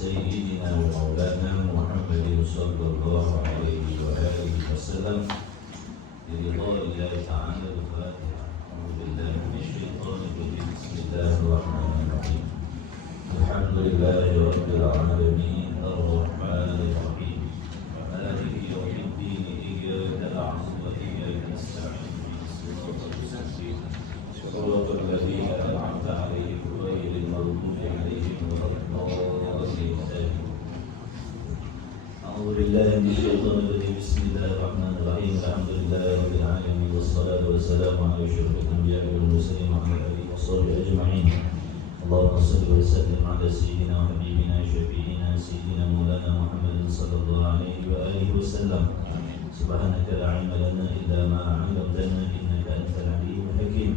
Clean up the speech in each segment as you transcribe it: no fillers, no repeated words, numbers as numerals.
سيدنا ومولانا محمد صلى الله عليه وآله وسلم برضا الله تعالى الفاتحة. أعوذ بالله من الشيطان الرجيم. بسم الله الرحمن الرحيم. الحمد لله رب العالمين الرحمن الرحيم مالك يوم الدين إياك نعبد وإياك نستعين صراط المستقيم صراط الذين أنعمت عليهم غير المغضوب عليهم ولا الضالين. أعوذ بالله من الشيطان الرجيم. بسم الله الرحمن الرحيم. الحمد لله رب العالمين والصلاة والسلام على أشرف الأنبياء والمرسلين وعلى آله وصحبه أجمعين. اللهم صل وسلم على سيدنا وحبيبنا شفيعنا سيدنا مولانا محمد صلى الله عليه وآله وسلم. سبحانك لا علم لنا إلا ما علمتنا إنك أنت العليم الحكيم.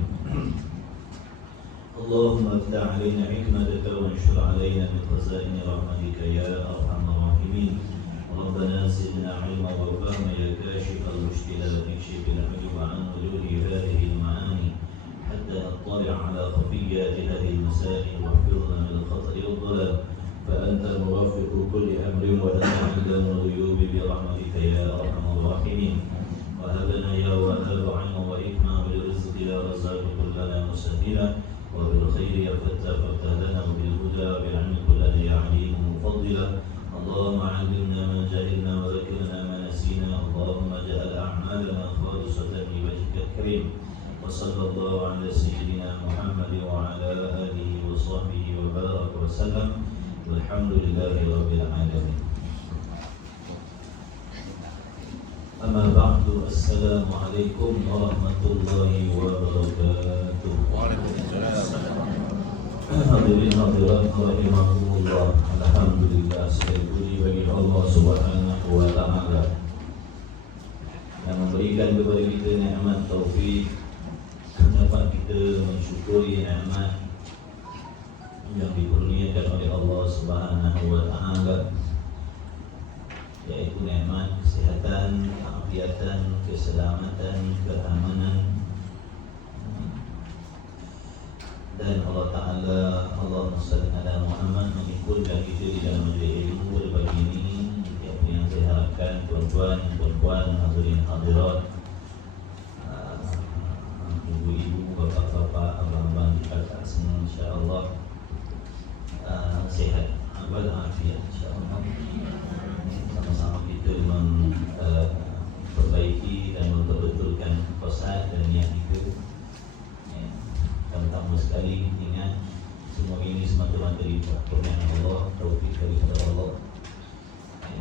اللهم افتح علينا حكمتك وانشر علينا من خزائن رحمتك يا أرحم الراحمين. ربنا زدنا علما وفهما يا كاشف المشكلات اكشف العيوب عن وجود هذه المعاني حتى نطلع على خفيات هذه المسائل واحفظنا من الخطأ والضلال فأنت الموافق كل أمر وأنت علام الغيوب برحمتك يا أرحم الراحمين. وهبنا يا وهاب علما وحكمة بالرزق يا رزاق كلنا مسهلا وبالخير يا فتاح فافتح لنا وبالهدى وبالعلم كلنا يا عليم مفضلا. اللهم علمنا ما جهلنا وذكرنا ما نسينا. اللهم اجعل أعمالنا خالصة لوجهك الكريم. وصلى الله على سيدنا محمد وعلى آله وصحبه وبارك وسلم والحمد لله رب العالمين. أما بعد السلام عليكم ورحمة الله وبركاته. Hadirin hadirat rahimakumullah. Alhamdulillah, segala puji bagi Allah Subhanahu wa taala yang memberikan kepada kita nikmat taufik dapat kita mensyukuri nikmat yang dikurniakan oleh Allah Subhanahu wa taala, yaitu nikmat kesehatan, keafiatan, keselamatan, keamanan. Dan Allah Ta'ala, Allahumma salli ala Muhammad, menghimpunkan kita di dalam majlis ilmu pada pagi ini. Apa yang saya harapkan tuan-tuan, hadirin hadirat, ibu-ibu, bapak-bapak, abang-abang, kakak semua, insyaAllah sehat walafiat, insyaAllah. Sama-sama kita memperbaiki dan memperbetulkan qasad dan niat kita. Pertama sekali ingat semua ini semata-mata daripada kurniaan Allah, taufik daripada Allah.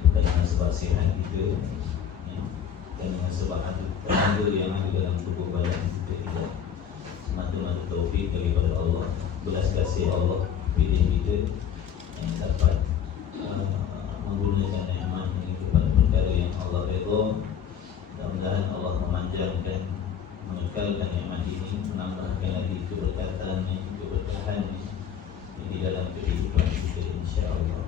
Bukan dengan sebab sihat kita, dan dengan sebab tenaga yang ada dalam tubuh badan kita, tidak. Semata-mata taufik daripada Allah, belas kasih Allah pilih kita yang dapat menggunakan nikmat ini kepada perkara yang Allah redha. Mudah-mudahan Allah memanjangkan, mengekalkan nikmat ini, menambahkan lagi keberkatan, keberkahan di dalam kehidupan kita, insyaAllah.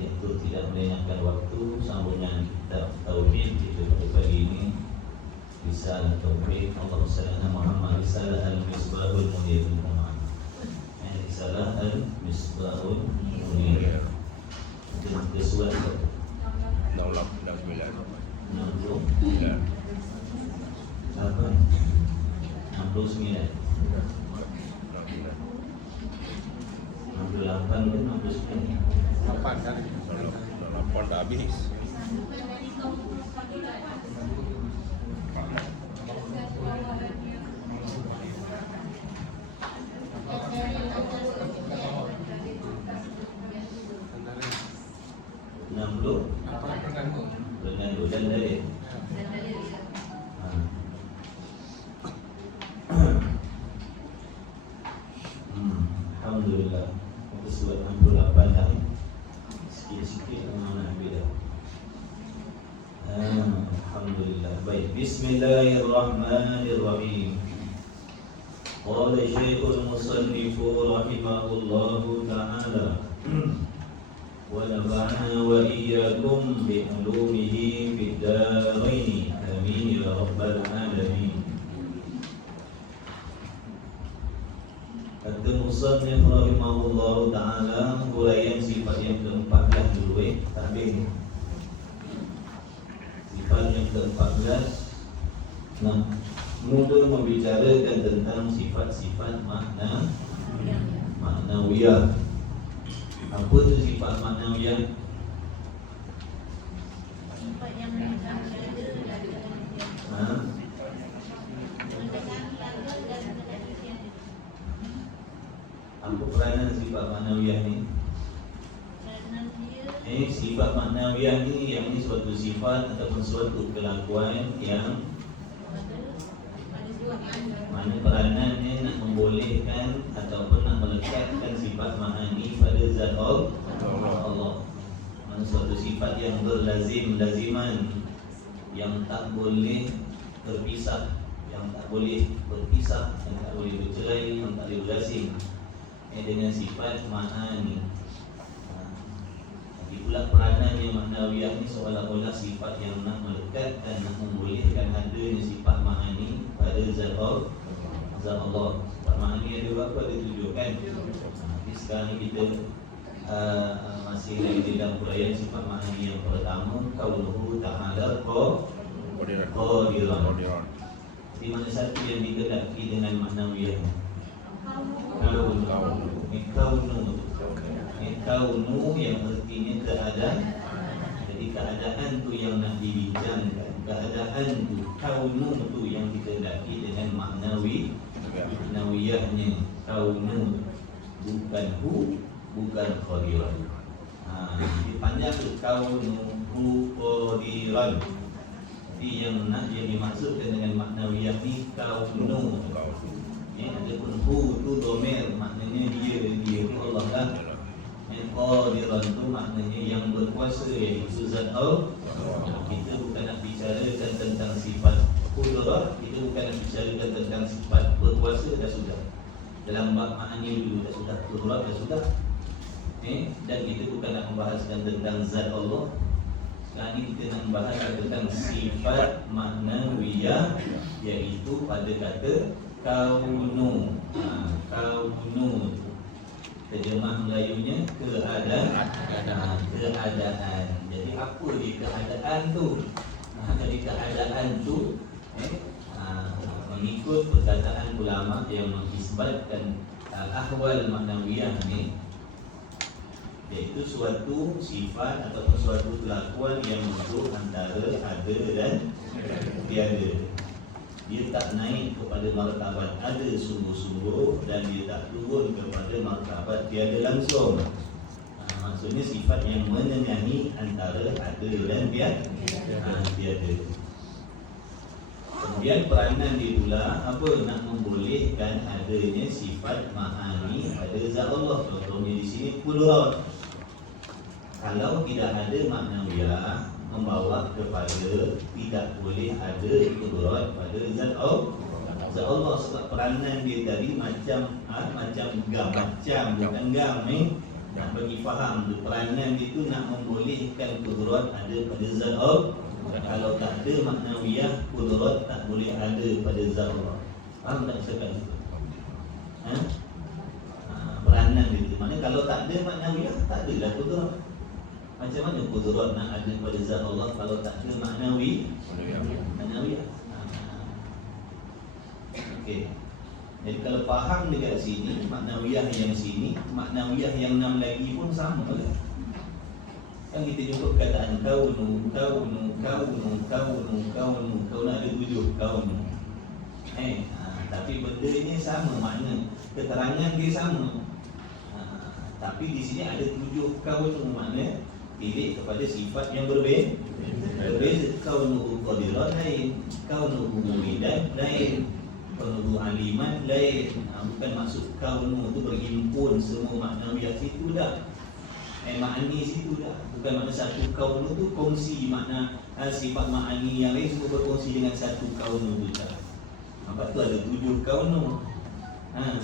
Itu tidak melengahkan waktu sambungan kitab Tauhid kita pada pagi ini. Risalah Tauhid Allah Sallallahu Muhammad, Risalah Al-Misbahul Munir. Risalah Al-Misbahul Munir. Itu surat 69. 68 dan 69. 8 kali. 8 dah habis. Dan dari Alhamdulillah, itu surat 68 dah. sikit mana ambil dah. Alhamdulillah. Baik. Bismillahirrahmanirrahim. Qala Syekhul Musannif rahimahullahu ta'ala wa nafa'ana wa iyyakum bi ulumihi fid dharain. Amin ya rabbal alamin. Kata Musannif rahimahullahu ta'ala, huraian sifat yang ke-14 dulu takbir. Sifat yang ke-14. Nah, mula membicarakan tentang sifat-sifat maknawiyah. Apa tu sifat maknawiyah? Sifat yang menjaga apa peranan sifat maknawiyah ni? Sifat maknawiyah ni yang ni suatu sifat ataupun suatu kelakuan yang mana peranannya nak membolehkan ataupun nak melekatkan sifat maknani pada zat Allah. Mana suatu sifat yang laziman yang tak boleh terpisah, yang tak boleh berpisah, yang tak boleh bercerai, yang tak boleh berasing dengan sifat maknani. Jadi pula peranan yang maknawiyah ni seolah-olah sifat yang nak melekatkan, nak membolehkan adanya sifat maknani pada zat Allah. Sifat maknani ada berapa? Ada 7 kan? Jadi sekarang ni kita masih lagi dalam huraian sifat maknani yang pertama, qauluhu ta'ala qadiran. Di mana satu yang dikehendaki dengan maknawiyah ni? Kaunu yang artinya keadaan. Jadi keadaan tu yang nak dibincangkan. Keadaan tu, kaunu tu yang dikehendaki dengan maknawiyahnya. Kaunu, bukan bukan qadiran. Jadi panjang tu, kaunu qadiran. Jadi yang dimaksudkan dengan maknawiyah ni kaunu. Adapun hu tu domer, maknanya dia tu Allah lah. Qadiran tu maknanya yang berkuasa, iaitu zat Allah. Kita bukan nak bicarakan tentang sifat qudrat, kita bukan nak bicarakan tentang sifat berkuasa, dah sudah. Dalam bab maknanya dulu dah sudah, qudrat dah sudah. Dan kita bukan nak membahaskan tentang zat Allah. Sekarang ni kita nak membahas tentang sifat maknawiyah, iaitu pada kata kaunu. Kaunu terjemah Melayunya keadaan. Jadi apa dia keadaan tu? Jadi keadaan tu mengikut perkataan ulama yang mengisbatkan ahwal maknawiyah ni, iaitu suatu sifat ataupun suatu kelakuan yang duduk antara ada dan tiada. Dia tak naik kepada martabat ada sungguh-sungguh, dan dia tak turun kepada martabat tiada langsung. Maksudnya sifat yang menengahi antara ada dan tiada. Kemudian peranan dia pula apa? Nak membolehkan adanya sifat ma'ani pada zat Allah. Contohnya di sini qudrat. Kalau tidak ada maknawiyah, membawa kepada tidak boleh ada qudrat pada zat Allah. Sebab peranan dia tadi macam gam, bukan gam ni. Nak bagi faham tu, peranan dia tu nak membolehkan qudrat ada pada zat Allah. Kalau tak ada maknawiyah, qudrat tak boleh ada pada zat Allah. Faham tak cakap itu? Peranan dia tu, maknanya kalau tak ada maknawiyah, tak adalah qudrat. Macam mana qudrat nak ada pada zat Allah kalau tak ada maknawiyah? Okey. Jadi kalau faham dekat sini, maknawiyah yang sini, maknawiyah yang 6 lagi pun sama lah. Kan kita jumpa perkataan kaunu ada 7 kaunu. Tapi benda ni sama makna, keterangan dia sama. Tapi di sini ada 7 kaunu, makna tilik kepada sifat yang berbeza. Kaunu qadiran lain, kaunu muridan lain, kaunu aliman lain. Bukan maksud kaunu tu berhimpun semua maknawiyah situ dah. Ma'ani situ dah. Bukan makna satu kaunu tu kongsi makna sifat ma'ani yang lain semua berkongsi dengan satu kaunu tu tak. Sebab tu ada 7 kaunu.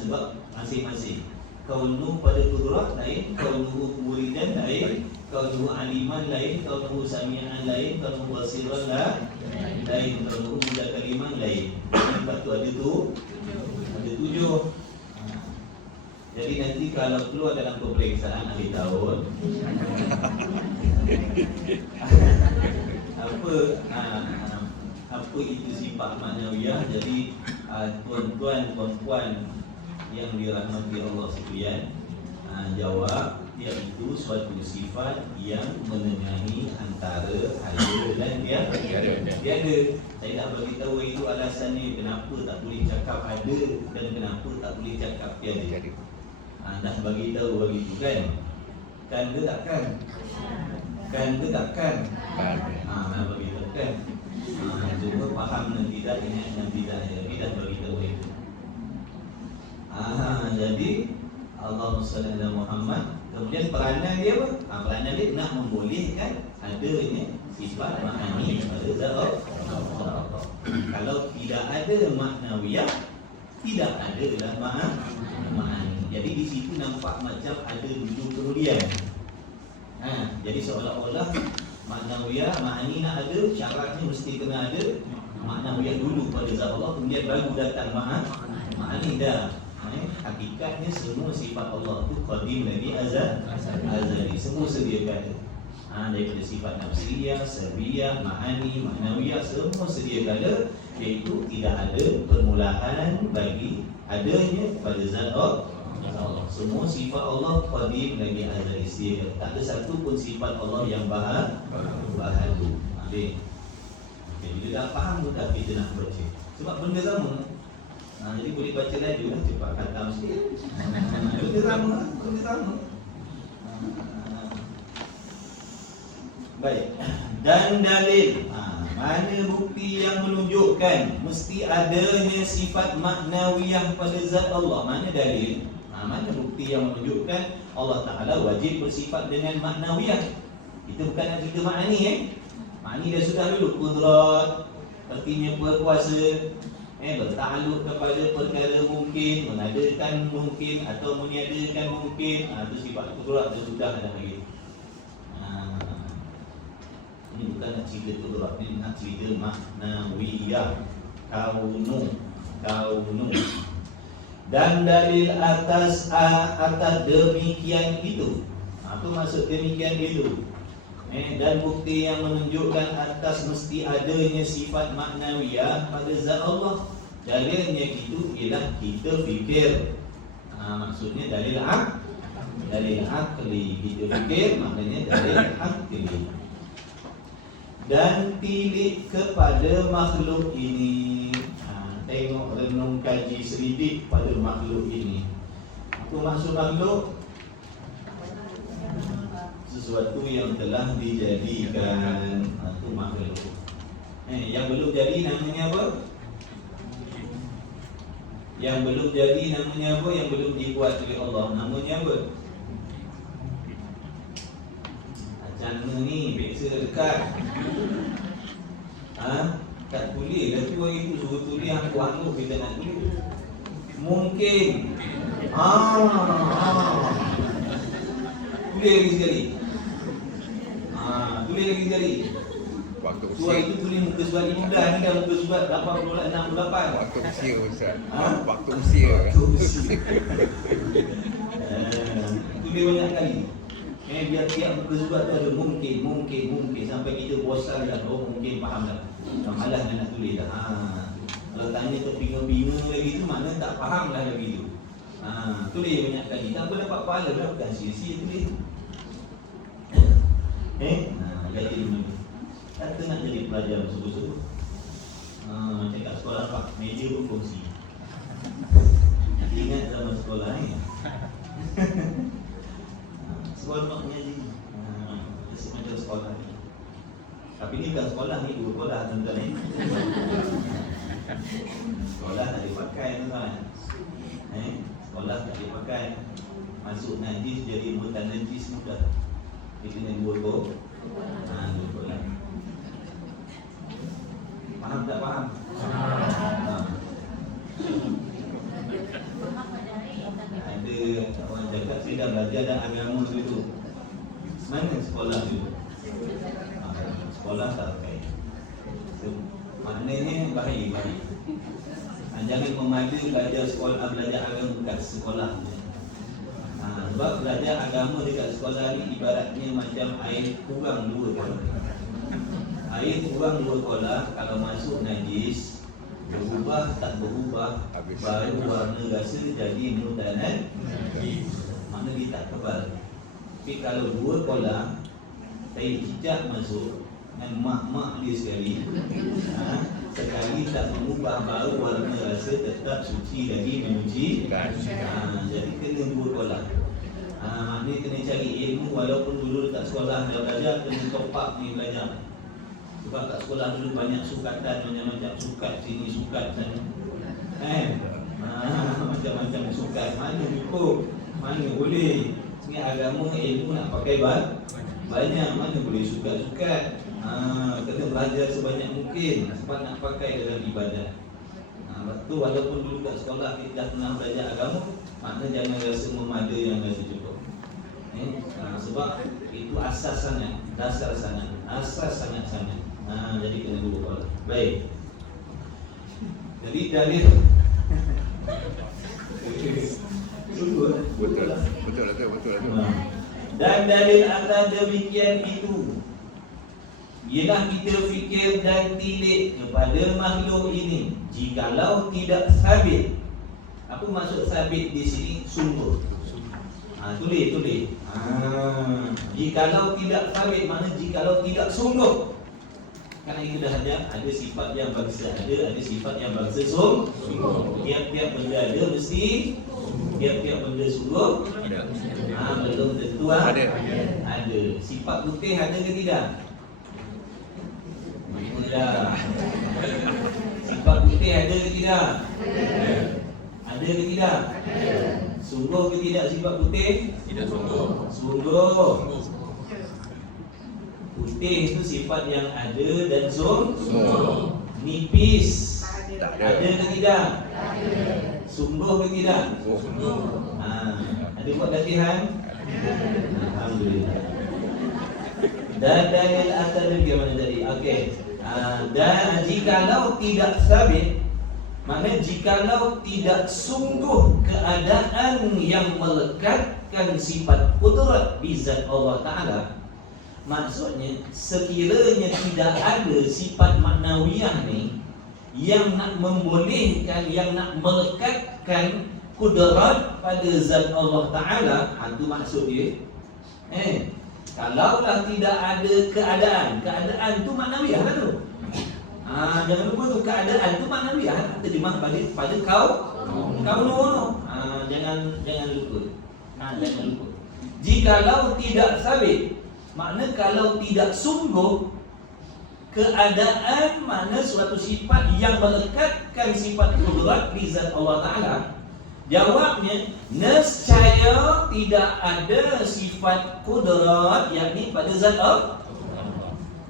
Sebab masing-masing kaunu pada kudrat lain, kaunu muridan lain, kaunu aliman lain, kaunu sami'an lain, kaunu basiran lain, kaunu mudakaliman lain. Sebab tu ada 7. Jadi nanti kalau keluar dalam pemeriksaan akhir tahun apa itu sifat maknawiyah. Jadi tuan-tuan puan-puan yang dirahmati Allah sekalian, jawab iaitu suatu sifat yang menengahi antara ada dan tiada. Saya dah bagi tahu itu alasannya kenapa tak boleh cakap ada dan kenapa tak boleh cakap tiada. Dah bagi tahu begitu kan? Kan ke takkan? Kan ke takkan? Dah bagi tahu kan? Cuma faham dan tidak, ingat dan tidak. Jadi dah bagi tahu itu. Jadi Allahumma salli ala Muhammad. Kemudian peranan dia apa? Peranan dia nak membolehkan adanya sifat ma'ani pada zat Allah. Kalau tidak ada maknawiyah, tidak ada dalam ma'ani. Jadi di situ nampak macam ada 7 kemudian. Jadi seolah-olah maknawiyah, ma'ani nak ada, syaratnya mesti kena ada maknawiyah dulu pada zat Allah, kemudian baru datang ma'ani dah. Hakikatnya semua sifat Allah tu qadim lagi azali, semua sedia ada. Daripada sifat nafsiyah, sarriyah, ma'ani, maknawiyah, semua sedia ada, iaitu tidak ada permulaan bagi adanya pada zat Allah. Semua sifat Allah qadim lagi azali, sedia. Tak ada satu pun sifat Allah yang baharu. Jadi kita dah faham dah kita nak baca. Sebab benda sama. Jadi boleh baca laju lah, cepat khatam sikit. Benda sama. Baik. Dan dalil, mana bukti yang menunjukkan mesti adanya sifat maknawiyah pada zat Allah? Mana dalil? Mana bukti yang menunjukkan Allah Ta'ala wajib bersifat dengan maknawiyah? Itu bukan nak cerita ma'ani Ma'ani dah sudah dulu. Kudrat, artinya berkuasa, bertakluk kepada perkara mungkin, mengadakan mungkin atau meniadakan mungkin. Itu sifat kudrat dah sudah ada lagi. Ini bukan nak cerita kudrat, ini nak cerita maknawiyah, kaunu. Dan dalil atas demikian itu. Apa maksud demikian itu? Dan bukti yang menunjukkan atas mesti adanya sifat maknawiyah pada zat Allah. Dalilnya itu ialah kita fikir. Maksudnya dalil akli. Kita fikir maknanya dalil akli. Dan tilik kepada makhluk ini. Tengok, renung, kaji selidik pada makhluk ini. Apa maksud makhluk? Sesuatu yang telah dijadikan. Itu makhluk. Yang belum jadi namanya apa? Yang belum jadi namanya apa? Yang belum dibuat oleh Allah namanya apa? Acana ni biasa dekat. Tak boleh lah tu hari tu suruh tulis aku kita nak tulis. Mungkin. Tulis lagi sekali. Tulis lagi sekali. Waktu Tu usia. hari tu tulis muka surat 15, ni dah muka surat 68. Waktu usia Ustaz. Waktu usia. Tulis banyak kali. Biar tiap muka surat tu ada mungkin sampai kita bosan dah. Mungkin faham dah. Dah malas nak tulis dah. Kalau tanya terbingung-bingung lagi tu, mana tak faham dah lagi tu. Tulis banyak kali. Tak apa dapat pahala dah, bukan sia-sia tulis. Jadi mana? Kata nak jadi pelajar sungguh-sungguh. Macam kat sekolah Pak, meja pun kongsi. Ingat zaman sekolah ni. Sekolah nak mengaji. Macam sekolah ni. Tapi ni bukan sekolah ni, dua sekolah tuan-tuan ni. Sekolah tak dipakai tuan-tuan. Sekolah tak dipakai. Masuk najis jadi mutan najis mudah. Dia kena dua kolam. Dua kolam. Faham tak faham? Ada orang cakap saya dah belajar dah agama dulu. Mana sekolah dulu? Sekolah tak pakai. Maknanya bahaya. Jangan memadu belajar sekolah, belajar agama dekat sekolah. Sebab belajar agama dekat sekolah ni ibaratnya macam air kurang 2 kolam. Air kurang 2 kolam, kalau masuk najis, berubah tak berubah, baru warna rasa jadi mutanan, makna dia tak kebal. Tapi kalau 2 kolam, air cicak masuk dengan mak-mak dia sekali, sekali tak mengubah, baru warna rasa tetap suci lagi memuji. Jadi kena 2 kolam. Maknanya kena cari ilmu walaupun dulu dekat sekolah dah belajar, kena top ni belajar. Sebab kat sekolah dulu banyak sukatan, macam-macam sukat sini, sukat sana. Macam-macam sukat. Mana cukup, mana boleh. Ini agama ilmu nak pakai banyak, mana boleh sukat-sukat. Kena belajar sebanyak mungkin sebab nak pakai dalam ibadat. Waktu walaupun dulu kat sekolah kita dah pernah belajar agama, makna jangan rasa memada yang rasa cukup. Sebab itu asas sangat, dasar sangat, asas sangat-sangat. Jadi kena dulu kolam. Baik. Jadi dalil betul. Dan dalil atas demikian itu ialah kita fikir dan tilik kepada makhluk ini jikalau tidak sabit. Apa maksud sabit di sini? Sungguh. Tulis. Jikalau tidak sabit makna jikalau tidak sungguh. Kerana itu dah ada sifat yang bangsa ada sifat yang bangsa sungguh. Tiap-tiap benda ada mesti, tiap-tiap benda sungguh belum tentu ada. Sifat putih ada ke tidak? Tidak. Sifat putih ada ke tidak? Ada ke tidak? Sungguh ke tidak sifat putih? Tidak sungguh. Sungguh. Putih itu sifat yang ada dan sungguh. Nipis ada ke tidak? Sungguh ke tidak? Sungguh. Ada buat latihan? Alhamdulillah. Dan dalil atas bagaimana tadi? Okey. Dan jikalau tidak sabit, maknanya jikalau tidak sungguh keadaan yang melekatkan sifat qudrat di zat Allah Ta'ala, maksudnya sekiranya tidak ada sifat maknawiyah ni yang nak membolehkan, yang nak melekatkan kudrat pada zat Allah Ta'ala, itu maksud dia. Kalaulah tidak ada keadaan tu maknawiyah kan tu. Jangan lupa tu, keadaan tu maknawiyah, terjemah pada kau no. Jangan lupa. Jangan lupa. Jikalau tidak sabit, makna kalau tidak sungguh keadaan, makna suatu sifat yang melekatkan sifat kudrat di zat Allah Ta'ala. Jawabnya, nescaya tidak ada sifat kudrat yakni pada zat Allah.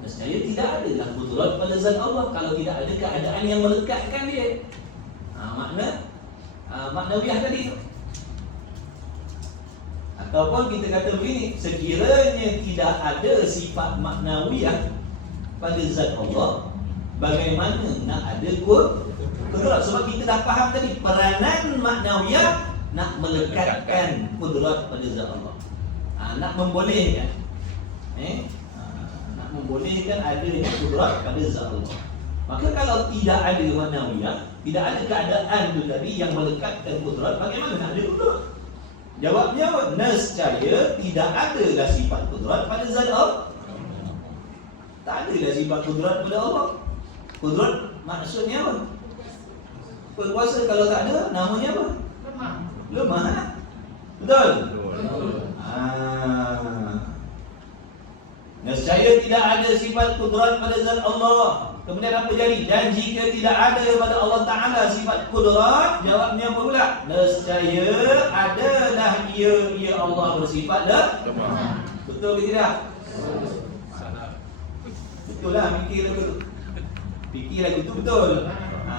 Nescaya tidak ada lah kudrat pada zat Allah kalau tidak ada keadaan yang melekatkan dia. Maknawiyah tadi. Ataupun kita kata begini, sekiranya tidak ada sifat maknawiyah pada zat Allah, bagaimana nak ada kudrat? Sebab kita dah faham tadi peranan maknawiyah nak melekatkan kudrat pada zat Allah. Nak membolehkan nak membolehkan adanya kudrat pada zat Allah. Maka kalau tidak ada maknawiyah, tidak ada keadaan tu tadi yang melekatkan kudrat, bagaimana nak ada kudrat? Jawabnya apa? Nescaya tidak ada dah sifat kudrat pada zat Allah. Tak ada dah sifat kudrat pada Allah. Kudrat maksudnya apa? Berkuasa kalau tak ada, namanya apa? Lemah. Betul? Nescaya tidak ada sifat kudrat pada zat Allah. Kemudian apa jadi? Dan jika tidak ada pada Allah Ta'ala sifat kudrat, jawabnya apa pula? Nescaya adalah ia Allah bersifat lemah. Betul ke tidak? Betul lah, fikir lagu tu. Fikir lagu tu betul.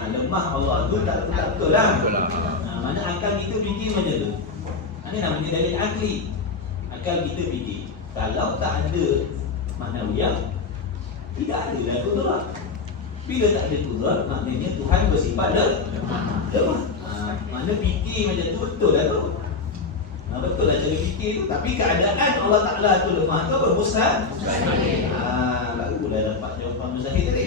Lemah Allah tu tak betul lah. Mana akal kita fikir macam tu. Ini namanya dalil akli. Akal kita fikir. Kalau tak ada maknawiyah, tidak ada lah kudrat. Bila tak ada kudrat, maknanya Tuhan bersifat lemah. Mana fikir macam tu betul lah tu. Betul lah cara fikir tu. Tapi keadaan Allah Ta'ala tu lemah tu apa? Mustahil. Barulah dapat jawapan mustahil tadi.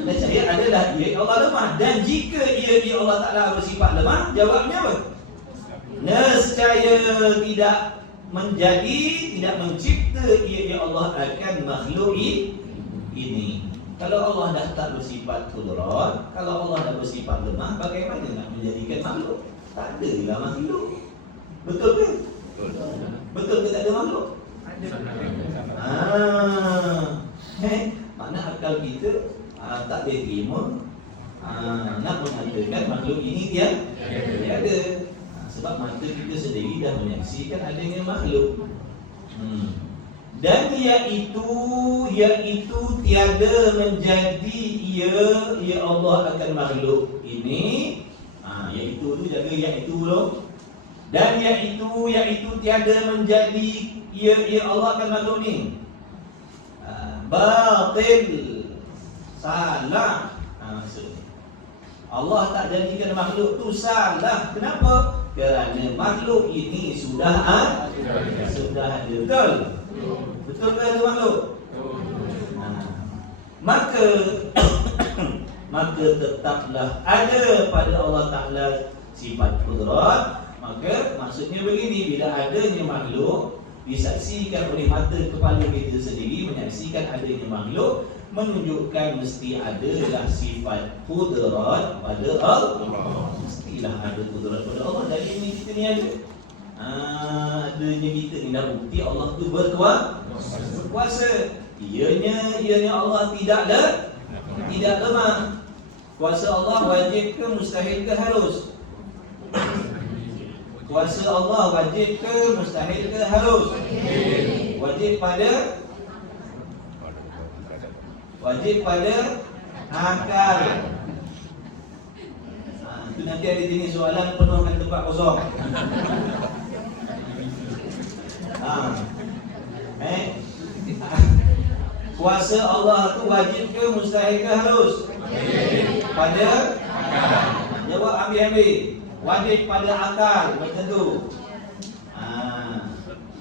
Dan saya adalah Allah lemah. Dan jika ia Allah Ta'ala bersifat lemah, jawabnya apa? Nescaya tidak menjadi, tidak mencipta ia Allah akan makhluk ini. Kalau Allah dah tak bersifat kudrat, kalau Allah dah bersifat lemah, bagaimana nak menjadikan makhluk? Tak adalah makhluk. Betul ke? Betul ke tak ada makhluk? Makna akal kita tak boleh terima nak mengatakan makhluk ini dia ada. Sebab mata kita sendiri dah menyaksikan adanya makhluk. Dan iaitu tiada menjadi ia Allah akan makhluk ini. Iaitu tu jaga iaitu dulu. Dan iaitu tiada menjadi ia Allah akan makhluk ni. Batil, salah. Allah tak jadikan makhluk tu salah. Kenapa? Kerana makhluk ini sudah ada. Betul? Betul ke ada makhluk? Maka tetaplah ada pada Allah Ta'ala sifat kudrat. Maka maksudnya begini, bila adanya makhluk disaksikan oleh mata kepala kita sendiri, menyaksikan adanya makhluk, menunjukkan mesti adalah sifat kudrat pada Allah. Mestilah ada kudrat pada Allah. Dari ini kita ni ada. Adanya kita ni dah bukti Allah tu berkuasa. Ianya Allah tidak lemah. Kuasa Allah wajib ke mustahil ke harus? Kuasa Allah wajib ke mustahil ke harus? Wajib pada akal. Itu nanti ada jenis soalan penuhkan tempat kosong. Kuasa Allah tu wajib ke mustahil ke harus? Pada akal. Jawab ambil. Wajib pada akal, macam tu.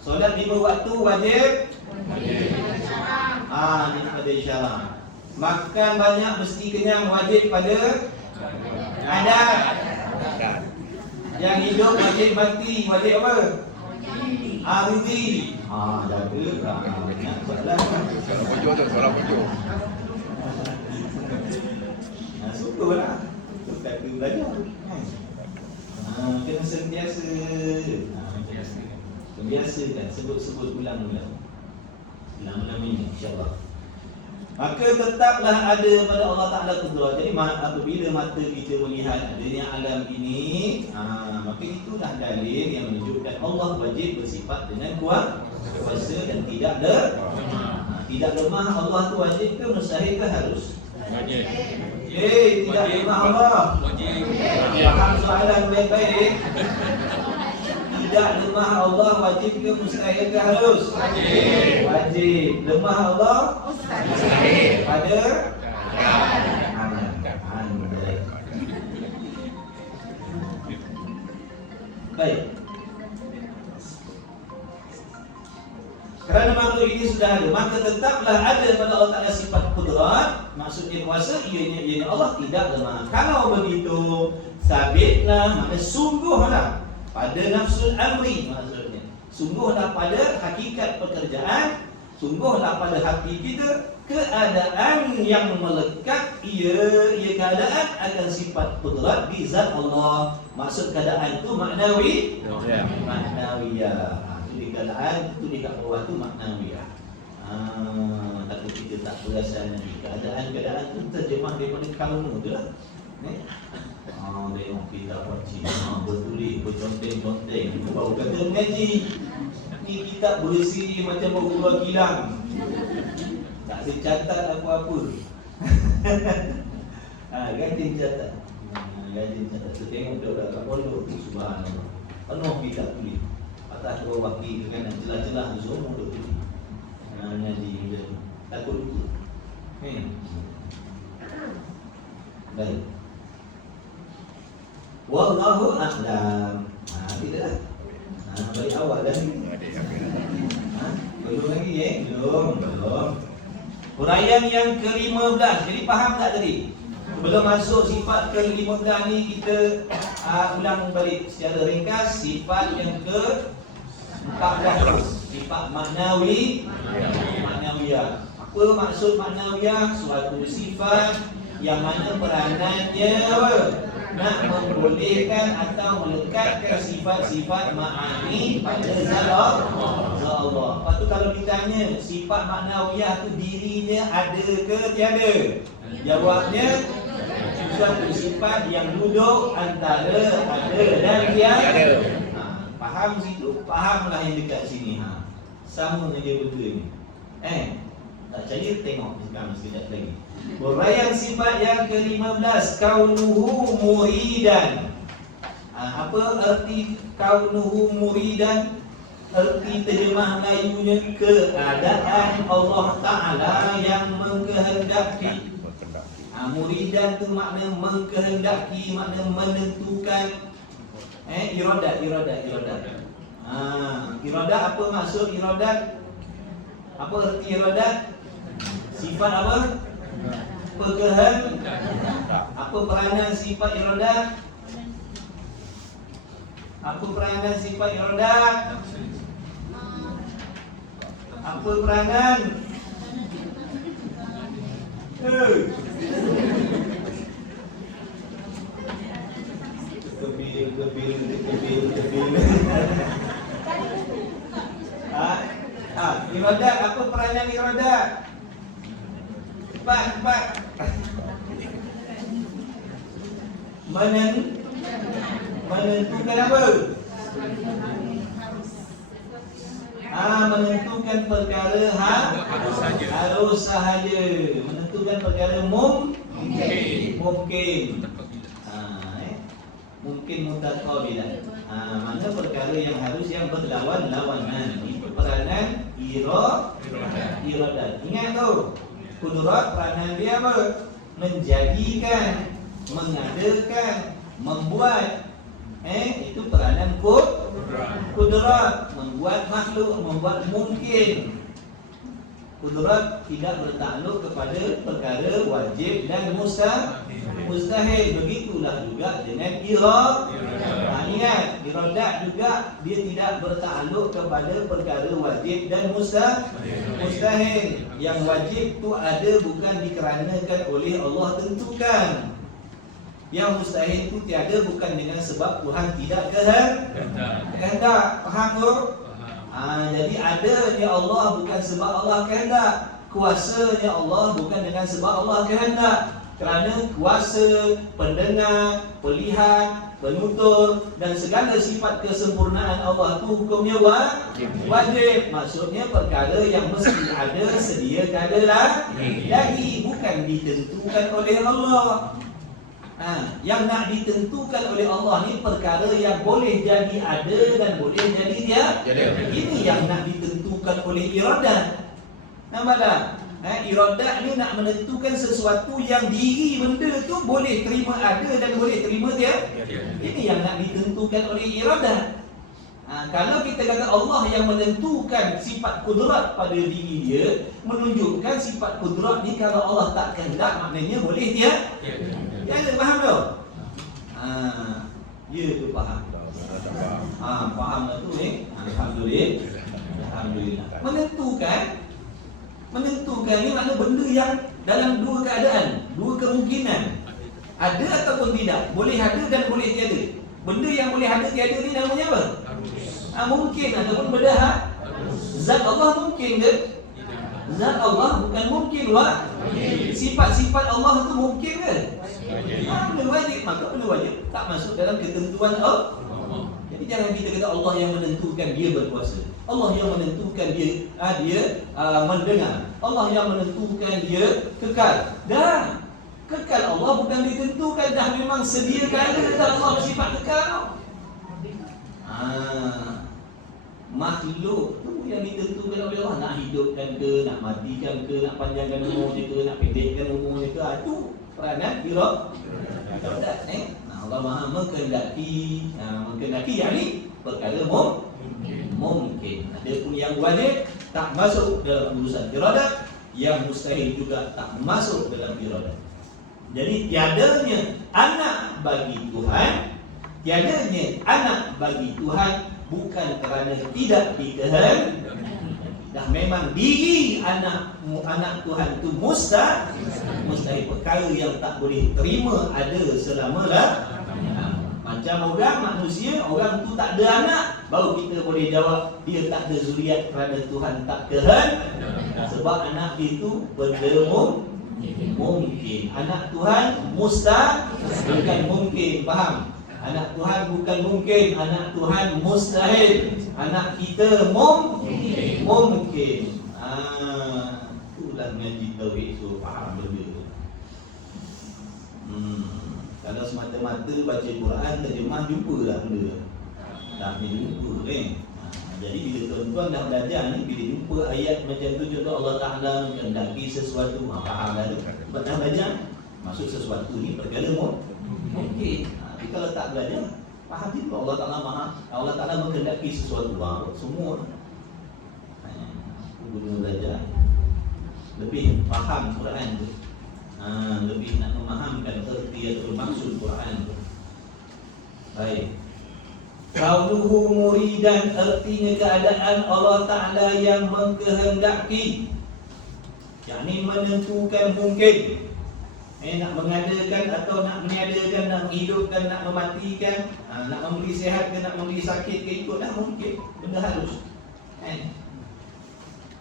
Solat 5 waktu wajib? Ini pada isyarat. Makan banyak mesti kenyang wajib pada adat. Yang hidup wajib mati, wajib apa? Arudi. Jaga. Solat pojok. Syukurlah. Kata belajar. Kena sentiasa kan, sebut ulang-ulang ini, insyaAllah. Maka tetaplah ada pada Allah Ta'ala kudrat. Jadi apabila mata kita melihat adanya alam ini, maka itulah dalil yang menunjukkan Allah wajib bersifat dengan kuasa dan tidak lemah. Allah tu wajib ke mustahil ke harus? Wajib. Tidak lemah Allah. Faham soalan baik-baik. Tidak lemah Allah wajib ke mustahil ke harus? Wajib. Lemah Allah? Mustahil. Pada? Baik. Kerana makhluk ini sudah ada, maka tetaplah ada pada Allah Ta'ala sifat kudrat. Maksudnya kuasa, ianya Allah tidak lemah. Kalau begitu, sabitlah, maka sungguhlah pada nafsul amri, maksudnya sungguhlah pada hakikat pekerjaan, sungguhlah pada hati kita, keadaan yang melekat ia keadaan akan sifat kudrat di zat Allah. Maksud keadaan itu maknawi, maknawiyah. Di keadaan itu di kat bawah tu maknawiyah. Tapi kita tak perasan lagi keadaan tu terjemah daripada kalmu tu lah. Tengok kita apa Cina bertulis berconteng-conteng, baru kata mengaji. ni kitab berisi macam berubah kilang. Tak dicatat apa-apa. Rajin catat. Rajin catat. Saya tengok budak-budak kat pondok tu, subhanallah. Penuh kitab tulis. Atas bawah kiri ke kanan, celah-celah tu semua duk tulis. Ngaji macam tu. Takut lupa. Baik. Wallahu a'lam. Tidak lah. Balik awal dah ni. Belum lagi Belum. Huraian yang ke-15. Jadi faham tak tadi? Belum masuk sifat ke-15 ni, kita ulang balik secara ringkas. Sifat yang ke-14, sifat maknawiyah. Apa maksud maknawiyah? Suatu sifat yang mana peranannya nak membolehkan atau melekatkan sifat-sifat ma'ani pada zat Allah. Lepas tu kalau ditanya sifat maknawiyah tu dirinya ada ke tiada? Jawabnya suatu sifat yang duduk antara ada dan tiada. Faham situ? Fahamlah yang dekat sini. Sama je benda ni. Tak percaya tengok sekarang sekejap lagi. Huraian sifat yang ke-15, kaunuhu muridan. Apa arti kaunuhu muridan? Arti terjemah Melayunya keadaan Allah Ta'ala yang mengkehendaki. Muridan tu makna mengkehendaki, makna menentukan. Iradat. Iradat apa maksud iradat? Apa arti iradat? Sifat apa? Kehendak. Apa peranan sifat iradat? Apa peranan sifat iradat? Apa peranan? Kebil. Iradat, apa peranan iradat? Cepat. Menentukan apa? Menentukan perkara harus sahaja. Menentukan perkara mungkin. Mungkin mutaqabilah. Mana perkara yang harus yang berlawan-lawanan. Itu peranan iradat. Ingat tu. Kudrat peranan dia apa? Menjadikan, mengadakan, membuat. Itu peranan kudrat. Membuat makhluk, membuat mungkin. Kudrat tidak bertakluk kepada perkara wajib dan mustahil. Begitulah juga dengan iradat. Ingat, iradat juga dia tidak bertakluk kepada perkara wajib dan mustahil. Yang wajib tu ada bukan dikarenakan oleh Allah tentukan. Yang mustahil tu tiada bukan dengan sebab Tuhan tidak kehendak. Faham tu? Jadi adanya Allah bukan sebab Allah kehendak. Kuasanya Allah bukan dengan sebab Allah kehendak. Kerana kuasa, pendengar, pelihat, penutur dan segala sifat kesempurnaan Allah tu hukumnya wajib. Maksudnya perkara yang mesti ada sedia kala lagi, bukan ditentukan oleh Allah. Yang nak ditentukan oleh Allah ni perkara yang boleh jadi ada dan boleh jadi tiada. Ini yang nak ditentukan oleh iradat. Nampak tak? Iradat ni nak menentukan sesuatu yang diri benda tu boleh terima ada dan boleh terima tiada. Ini yang nak ditentukan oleh iradat. Kalau kita kata Allah yang menentukan sifat kudrat pada diri dia, menunjukkan sifat kudrat ni kalau Allah tak kehendak maknanya boleh tiada. Jangan faham tau. Ya tu faham. Faham lah tu Alhamdulillah. Menentukan ni makna benda yang dalam dua keadaan, dua kemungkinan. Ada ataupun tidak, boleh ada dan boleh tiada. Benda yang boleh ada tiada ni namanya apa? Mungkin ataupun benda zat Allah mungkin ke? Zat Allah bukan mungkin Sifat-sifat Allah tu mungkin ke? Benda wajib, maka benda wajib tak masuk dalam ketentuan Allah. Jadi jangan kita kata Allah yang menentukan dia berkuasa. Allah yang menentukan dia mendengar. Allah yang menentukan dia kekal. Dan kekal Allah bukan ditentukan, dah memang sedia kala dah Allah bersifat kekal. Makhluk tu yang ditentukan oleh Allah, nak hidupkan ke, nak matikan ke, nak panjangkan umurnya ke, nak pendekkan umurnya ke, itu peranan iradah. Allah Maha mengkehendaki, yakni perkara mungkin. Ada pun yang wajib tak masuk dalam urusan iradah, yang mustahil juga tak masuk dalam iradah. Jadi tiadanya anak bagi Tuhan bukan kerana tidak dikehendaki. Dah memang diri anak Tuhan itu mustahil, perkara yang tak boleh terima ada selama-lamanya. Macam orang manusia, orang tu tak ada anak, baru kita boleh jawab dia tak ada zuriat kerana Tuhan tak kehendaki. Sebab anak itu benda mungkin. Anak Tuhan bukan mungkin, faham? Anak Tuhan bukan mungkin, anak Tuhan mustahil. Anak kita mungkin. Itulah ngaji tauhid tu, faham benda tu. Kalau semata-mata baca Quran, terjemah, jumpalah benda. Tak jumpa Jadi bila tuan-tuan dah belajar ni, bila jumpa ayat macam tu, contoh Allah Ta'ala menghendaki sesuatu, faham dah tu. Sebab dah belajar, maksud sesuatu ni perkara mungkin. Tapi kalau tak belajar, faham juga Allah Ta'ala menghendaki sesuatu, semua. Guna belajar, lebih faham Quran tu, lebih nak memahamkan erti atau maksud Quran tu. Baik. Kaunuhu muridan, artinya keadaan Allah Ta'ala yang mengkehendaki, yakni menentukan mungkin. Nak mengadakan atau nak meniadakan, nak menghidupkan, nak mematikan, nak memberi sihat ke, nak memberi sakit ke, ikutlah mungkin. Benda harus.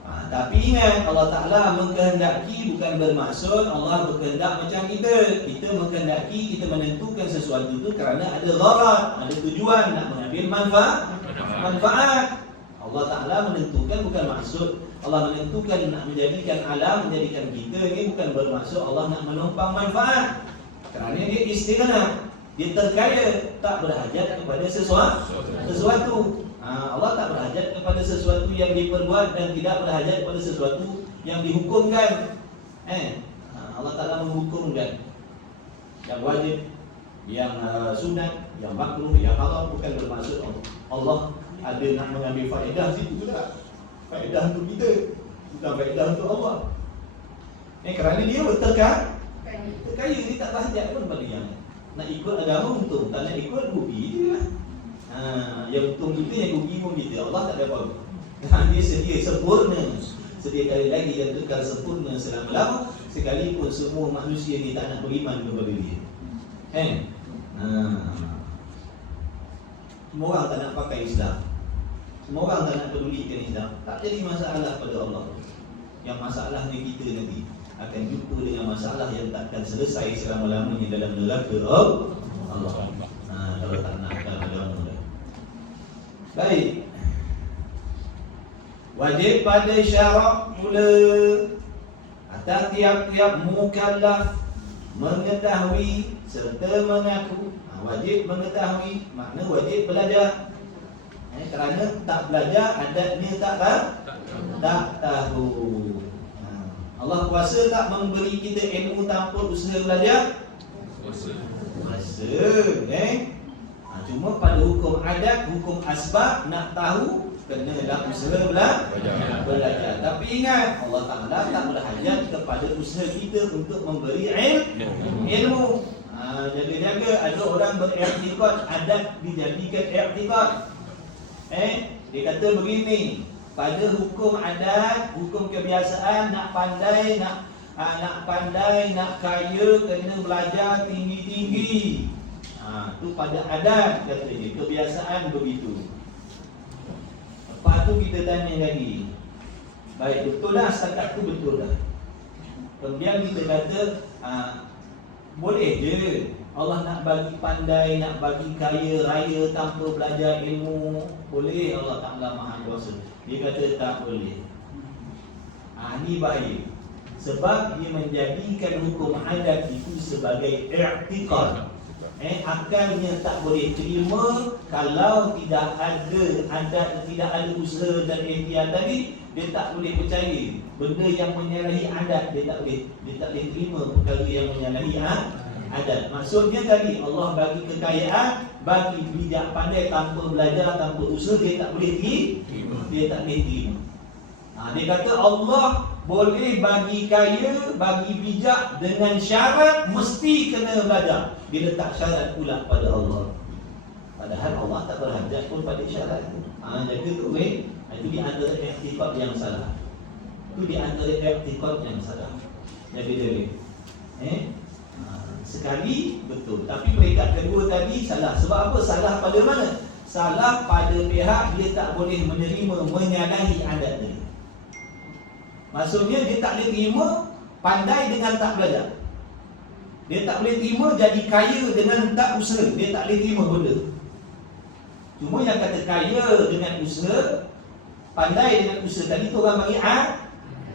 Tapi ingat, Allah Ta'ala mengkehendaki bukan bermaksud Allah berkehendak macam kita. Kita mengkehendaki, kita menentukan sesuatu itu kerana ada gharat, ada tujuan, nak mengambil manfaat. Allah Ta'ala menentukan bukan maksud Allah menentukan nak menjadikan alam, menjadikan kita ini bukan bermaksud Allah nak menumpang manfaat. Kerana dia istighna, dia terkaya, tak berhajat kepada sesuatu. Allah tak berhajat kepada sesuatu yang diperbuat dan tidak berhajat kepada sesuatu yang dihukumkan. Allah Ta'ala menghukumkan yang wajib, yang sunat, yang makruh, yang haram, bukan bermaksud Allah ada nak mengambil faedah situ tak. Faedah untuk kita, bukan faedah untuk Allah. Kerana dia terkaya, dia tak berhajat pun pada yang nak ikut agama untung, tak nak ikut rugi dia lah. Yang untung kita, yang rugi pun kita. Allah tak ada apa-apa. Dia sedia sempurna, sedia kali lagi dan kekal sempurna selama-lama, sekalipun semua manusia ni tak nak beriman kepada dia. Semua orang tak nak pakai Islam, semua orang tak nak pedulikan Islam, tak jadi masalah pada Allah. Yang masalahnya kita nanti akan jumpa dengan masalah yang takkan selesai selama-lamanya dalam neraka Allah. Kalau tak nak agama. Baik. Wajib pada syarak pula atas tiap-tiap mukallaf mengetahui serta mengaku. Wajib mengetahui, makna wajib belajar. Kerana tak belajar, adatnya tak tahu. Allah kuasa tak memberi kita ilmu tanpa usaha belajar? Kuasa. Cuma pada hukum adat, hukum asbab, nak tahu kena dah usaha belajar. Tapi ingat, Allah Ta'ala tak berhajat kepada usaha kita untuk memberi ilmu. Jaga-jaga, ada orang beriktikad adat dijadikan iktikad. Dia kata begini, pada hukum adat, hukum kebiasaan, nak pandai, nak kaya, kena belajar tinggi-tinggi. Tu pada adat, kata dia, kebiasaan begitu. Lepas tu kita tanya lagi, baik, betul dah setakat tu, betul dah. Kemudian kita kata boleh je Allah nak bagi pandai, nak bagi kaya raya tanpa belajar ilmu, boleh? Allah Ta'ala Maha Kuasa. Dia kata tak boleh. Ini bahaya. Sebab dia menjadikan hukum adat itu sebagai i'tiqad. Akalnya tak boleh terima kalau tidak ada adat, tidak ada usaha dan ikhtiar tadi. Dia tak boleh percaya benda yang menyalahi adat. Dia tak boleh terima perkara yang menyalahi adat. Maksudnya tadi Allah bagi kekayaan, bagi bijak pandai tanpa belajar, tanpa usaha, dia tak boleh terima. Dia kata Allah boleh bagi kaya, bagi bijak dengan syarat mesti kena belajar. Dia letak syarat pula pada Allah. Padahal Allah tak berhajat pun pada syarat itu. Jadi tu itu di antara i'tiqad yang salah. Jadi sekali betul, tapi peringkat kedua tadi salah. Sebab apa? Salah pada mana? Salah pada pihak dia tak boleh menerima menyalahi adat tadi. Maksudnya dia tak boleh terima pandai dengan tak belajar. Dia tak boleh terima jadi kaya dengan tak usaha. Dia tak boleh terima benda. Cuma yang kata kaya dengan usaha, pandai dengan usaha tadi tu orang bagi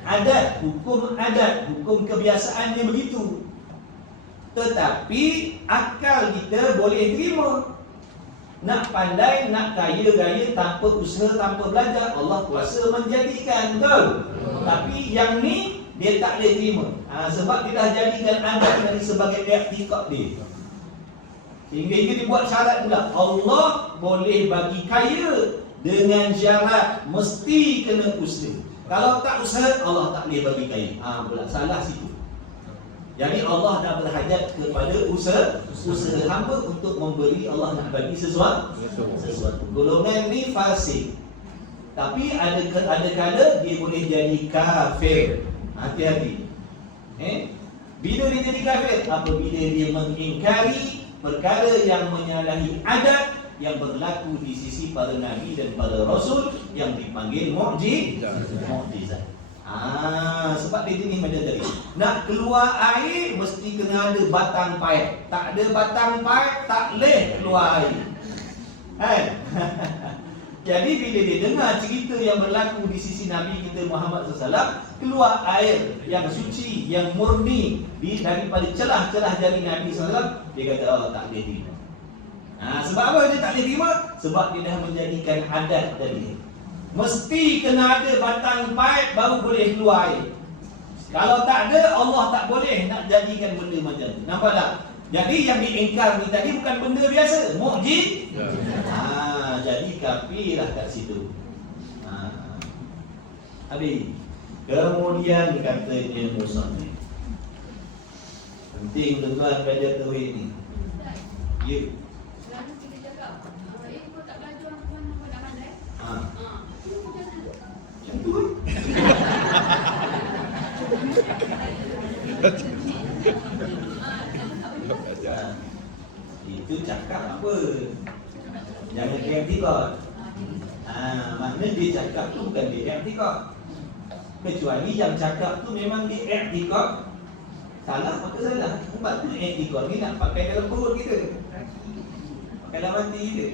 adat, hukum kebiasaannya begitu. Tetapi akal kita boleh terima. Nak pandai, nak kaya-gaya tanpa usaha, tanpa belajar, Allah kuasa menjadikan, betul? Tapi yang ni dia tak boleh terima. Sebab dia dah jadikan adat dari sebagai i'tiqad dia. Sehingga dibuat syarat pula. Allah boleh bagi kaya dengan syarat mesti kena usaha. Kalau tak usaha, Allah tak boleh bagi kaya. Pula salah situ. Jadi Allah dah berhajat kepada usaha hamba untuk memberi. Allah nak bagi sesuatu. Golongan ni fasik, tapi ada kala dia boleh jadi kafir. Hati-hati. Bila dia jadi kafir? Apabila dia mengingkari perkara yang menyalahi adat yang berlaku di sisi para nabi dan para rasul yang dipanggil mukjizat. Sebab dia jenis macam tadi. Nak keluar air mesti kena ada batang paip. Tak ada batang paip tak boleh keluar air. Jadi bila dia dengar cerita yang berlaku di sisi Nabi kita Muhammad SAW, keluar air yang suci, yang murni daripada celah-celah jari Nabi SAW, dia kata Allah tak boleh terima. Sebab apa dia tak boleh terima? Sebab dia dah menjadikan adat tadi. Mesti kena ada batang paip baru boleh keluar air. Kalau tak ada, Allah tak boleh nak jadikan benda macam tu. Nampak tak? Jadi yang diingkar ni tadi bukan benda biasa, mukjizat. Jadi kafir lah kat situ. Habis. Kemudian katanya Musa ni, penting tuan belajar tauhid ni. Ya. Lalu kita cakap, kalau tak belajar orang nak pandai. Itu cakap apa? Jangan i'tiqad. Maknanya dia cakap tu bukan dia i'tiqad. Kecuali yang cakap tu memang dia i'tiqad, salah maka salah. Sebab tu i'tiqad ni nak pakai dalam perut kita, pakai dalam hati kita.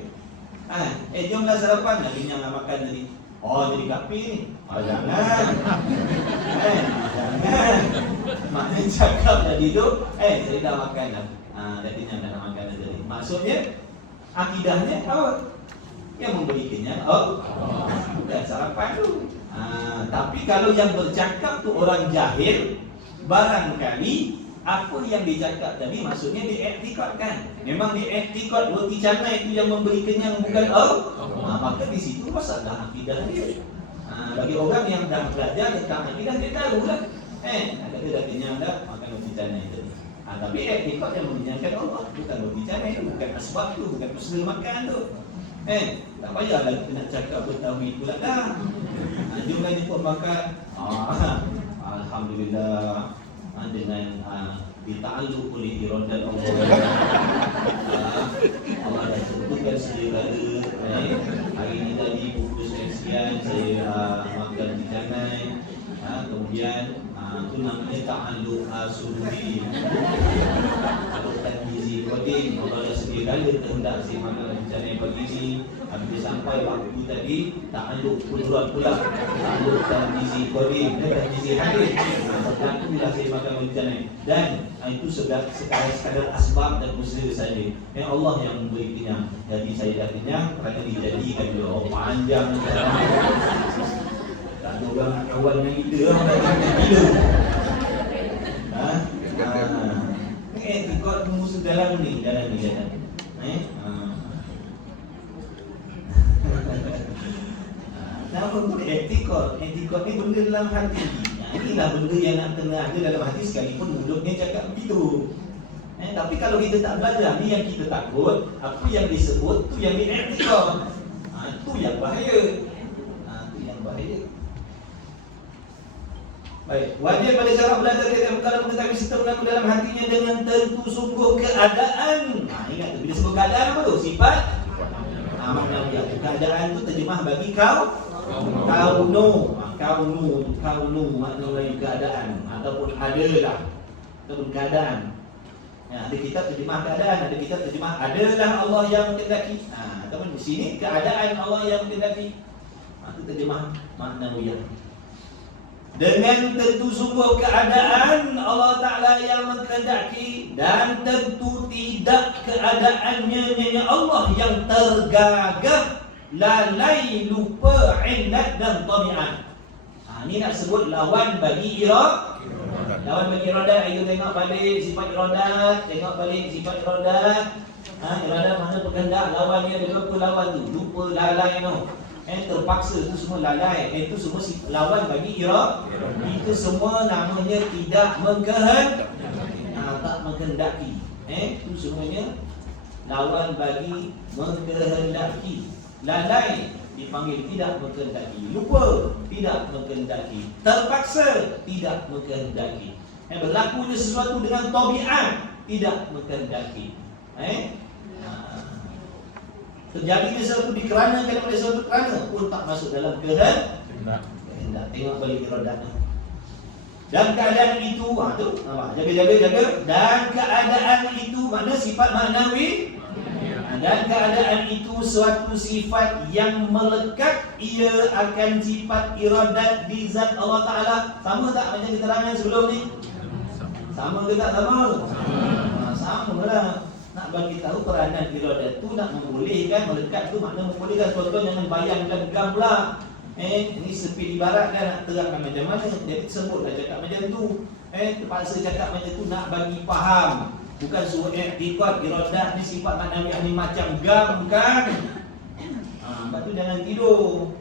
Jomlah sarapan, nak kenyang nak makan tadi. Jadi kafir ni. Jangan. Jangan. Maknanya cakap tadi tu, saya dah makan dah. Dah kenyang dah nak makan tadi. Maksudnya akidahnya apa? Yang memberi kenyang bukan sarapan tu. Tapi kalau yang bercakap tu orang jahil, barangkali apa yang dicakap tadi maksudnya diiktikadkan. Memang diiktikad roti canai itu yang memberi kenyang, bukan maka di situ masalah akidah dia. Bagi orang yang dah belajar tentang akidah, dia tahu lah. Dia dah kenyang dah makan roti canai tadi. Tapi iktikad yang mengenyangkan Allah, bukan roti canai tu, bukan asbab tu, bukan usaha makan tu. Tak payahlah kita nak cakap bertauhid pula dah. Jom ni pun makan. Alhamdulillah, dengan dita'alluq oleh iradat Allah. Allah dah tentukan sedia kala. Hari ni tadi pukul sekian saya makan di canai. Kemudian itu namanya ta'alluq asudi. Kalau tanjizi qadim, Allah dah sedia kala kehendak si maka rencana yang pagi ni habis sampai waktu tadi ta'alluq kudrat pula, ta'alluq tanjizi qadim dan tanjizi hadis. Lakulah si maka rencana dan itu sekadar asbab dan usaha saja. Yang Allah yang memberinya. Jadi saya dah kenyang kerana dijadikan dua panjang. Tak ada orang kawan dengan kita orang dah gila. Etikot musuh dalam ni. Kenapa pun etikot? Etikot ni benda dalam hati. Inilah benda yang nak kena ada dalam hati sekalipun mulutnya cakap begitu. Tapi kalau kita tak belajar, ni yang kita takut, apa yang disebut tu yang di-etikot. Itu yang bahaya. Itu yang bahaya. Baik, wajib pada seorang belajar kita perkara mengetahui serta mengaku dalam hatinya dengan tentu sungguh keadaan. Ingat tu, bila sebut keadaan apa tu? Sifat maknawiyah. Keadaan tu terjemah bagi kau. Kaunu maknanya keadaan ataupun adalah ataupun keadaan. Ada kitab terjemah keadaan, ada kitab terjemah adalah Allah yang menghendaki. Ataupun di sini keadaan Allah yang menghendaki. Itu terjemah maknawiyah. Dengan tentu sungguh keadaan Allah Ta'ala yang menghendaki dan tentu tidak keadaannya nyanyi Allah yang tergagah, lalai, lupa, inat dan tabiat. Ini nak sebut lawan bagi iradat. Lawan bagi iradat, kita tengok balik sifat iradat, tengok balik sifat iradat. Iradat mana berkehendak, lawannya dia apa lawan tu? Lupa, lalai tu. Terpaksa, itu semua lalai. Itu semua lawan bagi iradat. Itu semua namanya tidak mengkehendaki. Tak menghendaki. Itu semuanya lawan bagi mengkehendaki. Lalai dipanggil tidak mengkehendaki. Lupa, tidak mengkehendaki. Terpaksa, tidak mengkehendaki. Berlakunya sesuatu dengan tabiat, tidak mengkehendaki. Terjadinya sesuatu dikarenakan daripada sesuatu kerana pun tak masuk dalam kehendak. Tengok balik iradat. Dan keadaan itu, jaga. Dan keadaan itu mana sifat maknawi. Dan keadaan itu suatu sifat yang melekat, ia akan sifat iradat di zat Allah Ta'ala. Sama tak macam keterangan sebelum ni? Sama ke tak sama? Sama lah. Nak bagi tahu peranan iradat tu nak membolehkan, melekat tu makna membolehkan. Contoh jangan bayangkan gam pula. Ini sepi ibaratkan nak terangkan macam mana. Jadi sebutlah cakap macam tu. Terpaksa cakap macam tu nak bagi faham. Bukan suruh i'tiqad iradat ni sifat maknawiyah ni macam gam kan. Lepas tu jangan tidur.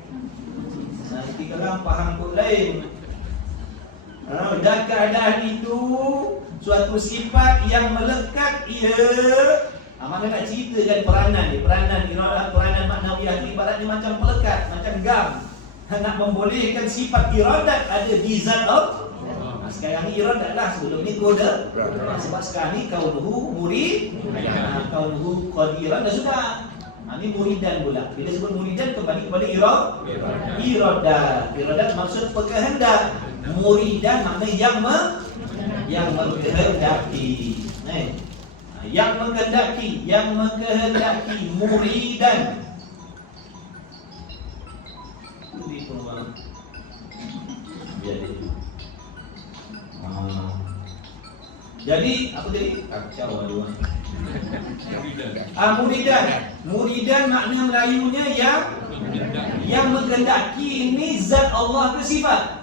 Nanti kalau faham kod lain. Dan keadaan itu suatu sifat yang melekat ia. Mana nak ceritakan peranan ni, peranan iradat, peranan maknawiyah ni ibaratnya macam pelekat, macam gam. Nak membolehkan sifat iradat ada di zat Allah. Sekarang ni iradat lah, sebelum ni kode. Sebab sekarang ni kaunuhu murid, kaunuhu qadiran dah sudah. Ini muridan pula. Bila sebut muridan kembali kepada iradat. Iradat maksud berkehendak. Muridan makna yang mengkehendaki. Yang mengkehendaki muridan. Jadi apa tadi? Kacau aduan. Muridan makna Melayunya yang menghendaki. Ini zat Allah ke sifat?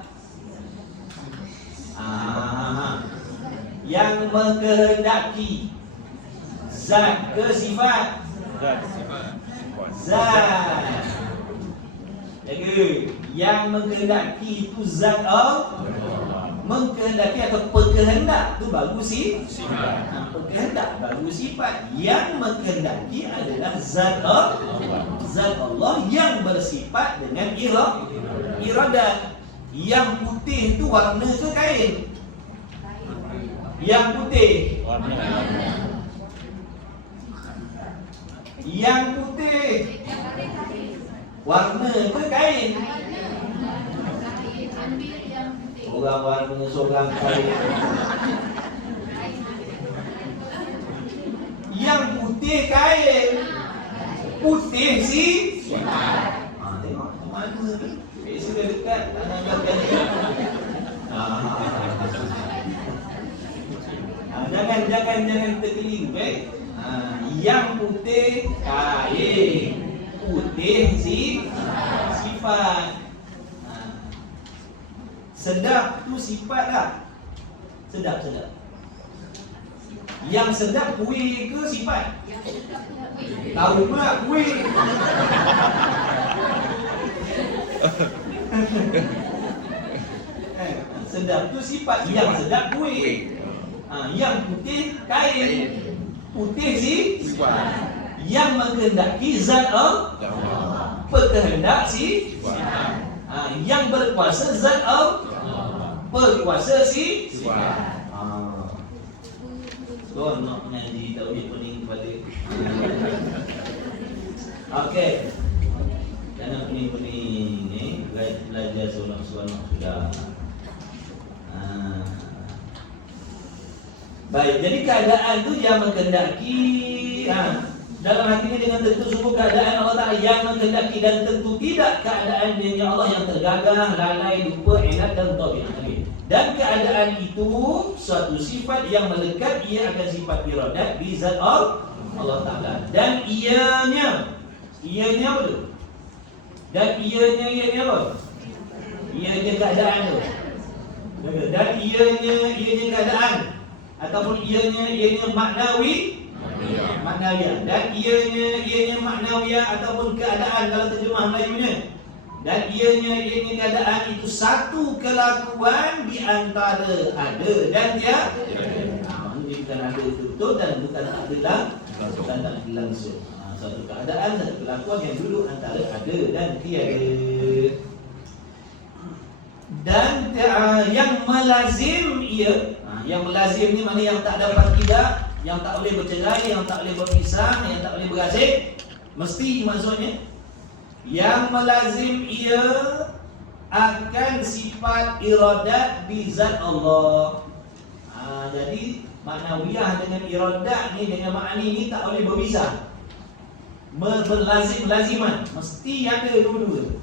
Yang mengkehendaki zat ke sifat? Zat. Jaga. Yang mengkehendaki itu zat Allah. Mengkehendaki atau berkehendak tu baru sifat. Berkehendak baru sifat. Yang mengkehendaki adalah zat Allah yang bersifat dengan iradat. Yang putih tu warna ke kain? Yang putih Yang putih warna ke kain? Seorang orang punya seorang kali. Yang putih kain. Putih si tengok mana ni. Sudah dekat tangan belakang ni. Jangan terkeliru yang putih kain. Putih si sifat. Sedap tu sifat tak? Sedap. Yang sedap kuih ke sifat? Tahu pula kuih. Sedap tu sifat. Yang sedap kuih. Yang putih kain. Putih si sifat. Yang menghendaki zat Allah. Berkehendak si sifat. Yang berkuasa zat Allah. Berkuasa si sifat. So nak mengaji tauhid pening balik. Okey. Jangan pening-pening belajar seronok-seronok sudah. Baik, jadi keadaan tu yang menghendaki dalam hati ini dengan tentu sungguh keadaan Allah Ta'ala yang menghendaki dan tentu tidak keadaan dirinya Allah yang tergagah, lalai, lupa, ingat dan tabiat. Dan keadaan itu suatu sifat yang melekat, ia akan sifat iradat di zat Allah Ta'ala. Dan ianya apa tu? Dan ianya apa? Ianya keadaan tu. Dan ianya keadaan ataupun ianya maknawi. Dan ianya maknawiyah ataupun keadaan kalau terjemah Melayunya. Dan ianya keadaan itu satu kelakuan di antara ada dan tiada. Ini bukan ada betul dan bukan tak ada langsung. Satu keadaan, satu kelakuan yang duduk antara ada dan tiada. Dan yang melazim ia, yang melazim ni mana yang tak dapat tidak, yang tak boleh bercerai, yang tak boleh berpisah, yang tak boleh berasing, mesti maksudnya yang melazim ia akan sifat iradat di zat Allah. Jadi maknawiyah dengan iradat ni, dengan makni ni tak boleh berpisah. Berlazim-laziman, mesti ada dua-dua.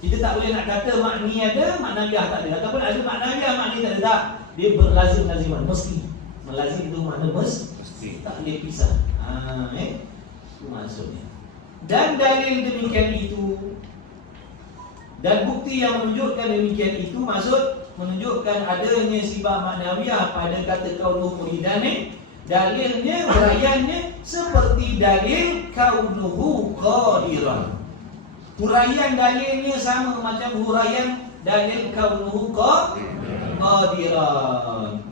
Kita tak boleh nak kata makni ada, maknawiyah tak ada. Ataupun ada maknawiyah, makni tak ada. Tak. Dia berlazim-laziman, mesti. Melazim itu makna mesti. Tak boleh pisah. Itu maksudnya. Dan dalil demikian itu dan bukti yang menunjukkan demikian itu menunjukkan adanya sifat maknawiyah pada kata kaunuhu muridan ni. Dalilnya, huraiannya seperti dalil kaunuhu qadiran. Huraian dalilnya sama macam huraian dalil kaunuhu qadiran.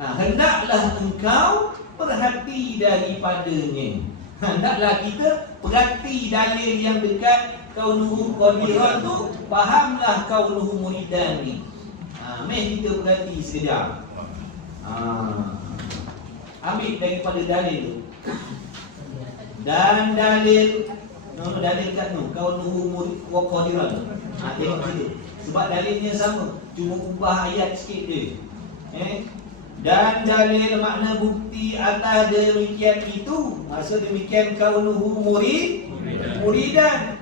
Hendaklah engkau perhati daripadanya. Hendaklah kita perhati dalil yang dekat kaunuhu qadiran tu, fahamlah kaunuhu muridan ni. Mari kita perhati sekejap. Ambil daripada dalil tu. Dan dalil kat tu kaunuhu qadiran. Tengok situ. Sebab dalilnya sama, cuma ubah ayat sikit dia. Dan dalil makna bukti atas demikian itu, maksud demikian kaunuhu muridan.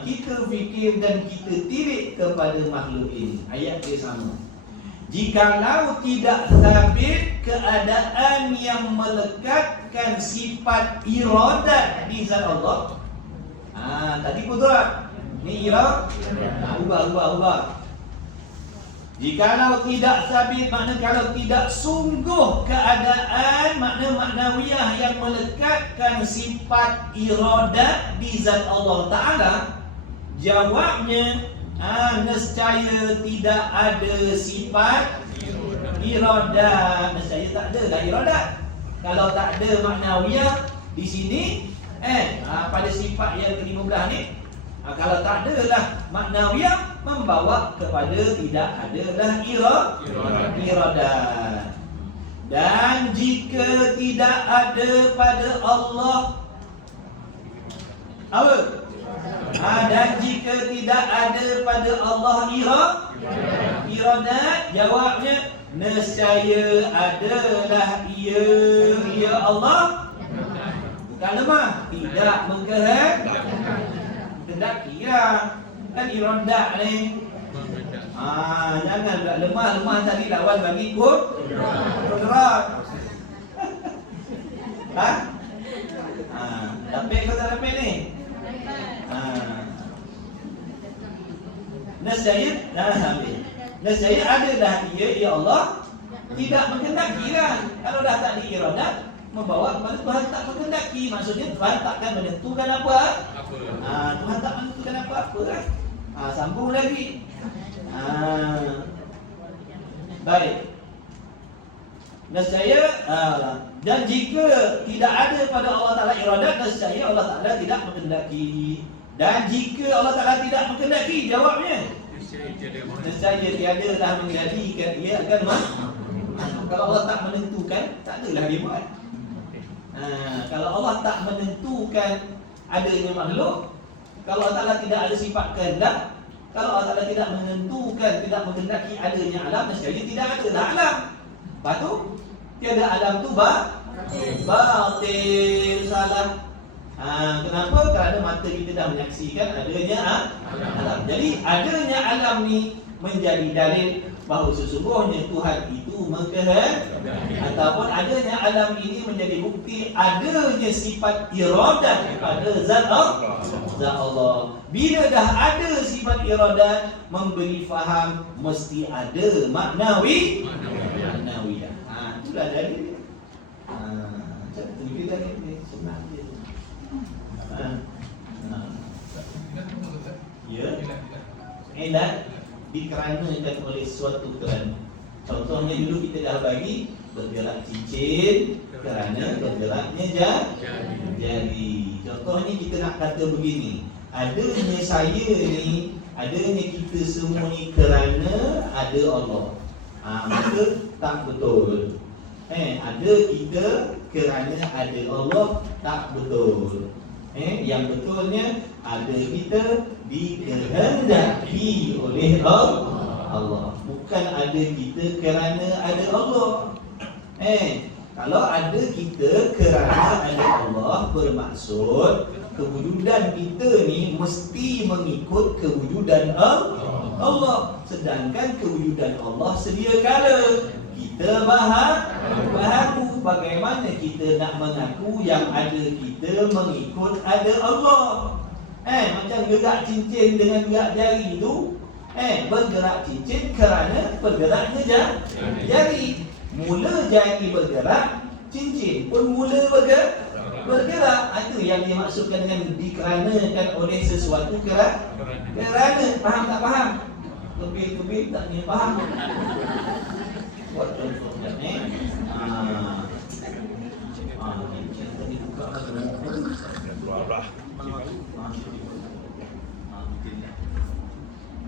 Kita fikir dan kita tilik kepada makhluk ini. Ayat dia sama. Jikalau tidak sabit keadaan yang melekatkan sifat iradat di zat Allah. Tadi kudrat. Ni iradat. Ubah. Jikalau tidak sabit, makna kalau tidak sungguh keadaan, makna maknawiyah yang melekatkan sifat iradat di zat Allah Ta'ala. Jawabnya, nescaya tidak ada sifat iradat. Nescaya tak ada lah iradat. Kalau tak ada maknawiyah di sini, pada sifat yang ke-15 ni, kalau tak adalah maknawiyah, membawa kepada tidak adalah iradat. Dan jika tidak ada pada Allah apa? Dan jika tidak ada pada Allah Iradat jawabnya nescaya adalah ia Allah bukan lemah, tidak mengkehendaki kan iradat ni. Jangan pula lemah tadi lawan bagi kudrat. Dapat kata dapat ni. Nescaya adalah ia Allah tidak menghendaki kan. Kalau dah tak diiradat membawa kepada Tuhan tak menghendaki, maksudnya Tuhan takkan menentukan apa. Tuhan tak menentukan apa-apa kan. Sambung lagi. Baik. Nescaya dan jika tidak ada pada Allah Ta'ala iradat, nescaya Allah Ta'ala tidak menghendaki. Dan jika Allah Ta'ala tidak menghendaki, jawabnya nescaya tiada dah menjadikan ia akan kalau Allah tak menentukan, tak adalah dia buat. Kalau Allah tak menentukan adanya makhluk, kalau Allah Ta'ala tidak ada sifat kehendak, kalau Allah Ta'ala tidak menentukan, tidak menghendaki adanya alam, nescaya tidak ada dah alam. Lepas tu, tiada alam tu batil, salah. Kenapa? Kerana mata kita dah menyaksikan adanya alam. Jadi adanya alam ni menjadi dalil bahawa sesungguhnya Tuhan itu mengkehendaki, ataupun adanya alam ini menjadi bukti adanya sifat iradat pada zat Allah. Bila dah ada sifat iradat, memberi faham mesti ada maknawiyah. Itulah dalil. Macam tu lagi ni senang je. Ya. Ilat dikarenakan oleh suatu kerana. Contohnya dulu kita dah bagi bergerak cincin kerana bergeraknya jari. Contohnya kita nak kata begini, adanya saya ni, adanya kita semua ni kerana ada Allah. Maka tak betul. Ada kita kerana ada Allah, tak betul. Yang betulnya ada kita dikehendaki oleh Allah, bukan ada kita kerana ada Allah. Kalau ada kita kerana ada Allah, bermaksud kewujudan kita ni mesti mengikut kewujudan Allah. Sedangkan kewujudan Allah sedia kala kita baharu. Bagaimana kita nak mengaku yang ada kita mengikut ada Allah? Macam gerak cincin dengan gerak jari tu, bergerak cincin kerana bergeraknya jari. Mula jari bergerak, cincin pun mula bergerak. Itu yang dimaksudkan dengan dikeranakan oleh sesuatu kerana. Faham tak faham? Lebih tak ni faham. Buat contoh ni.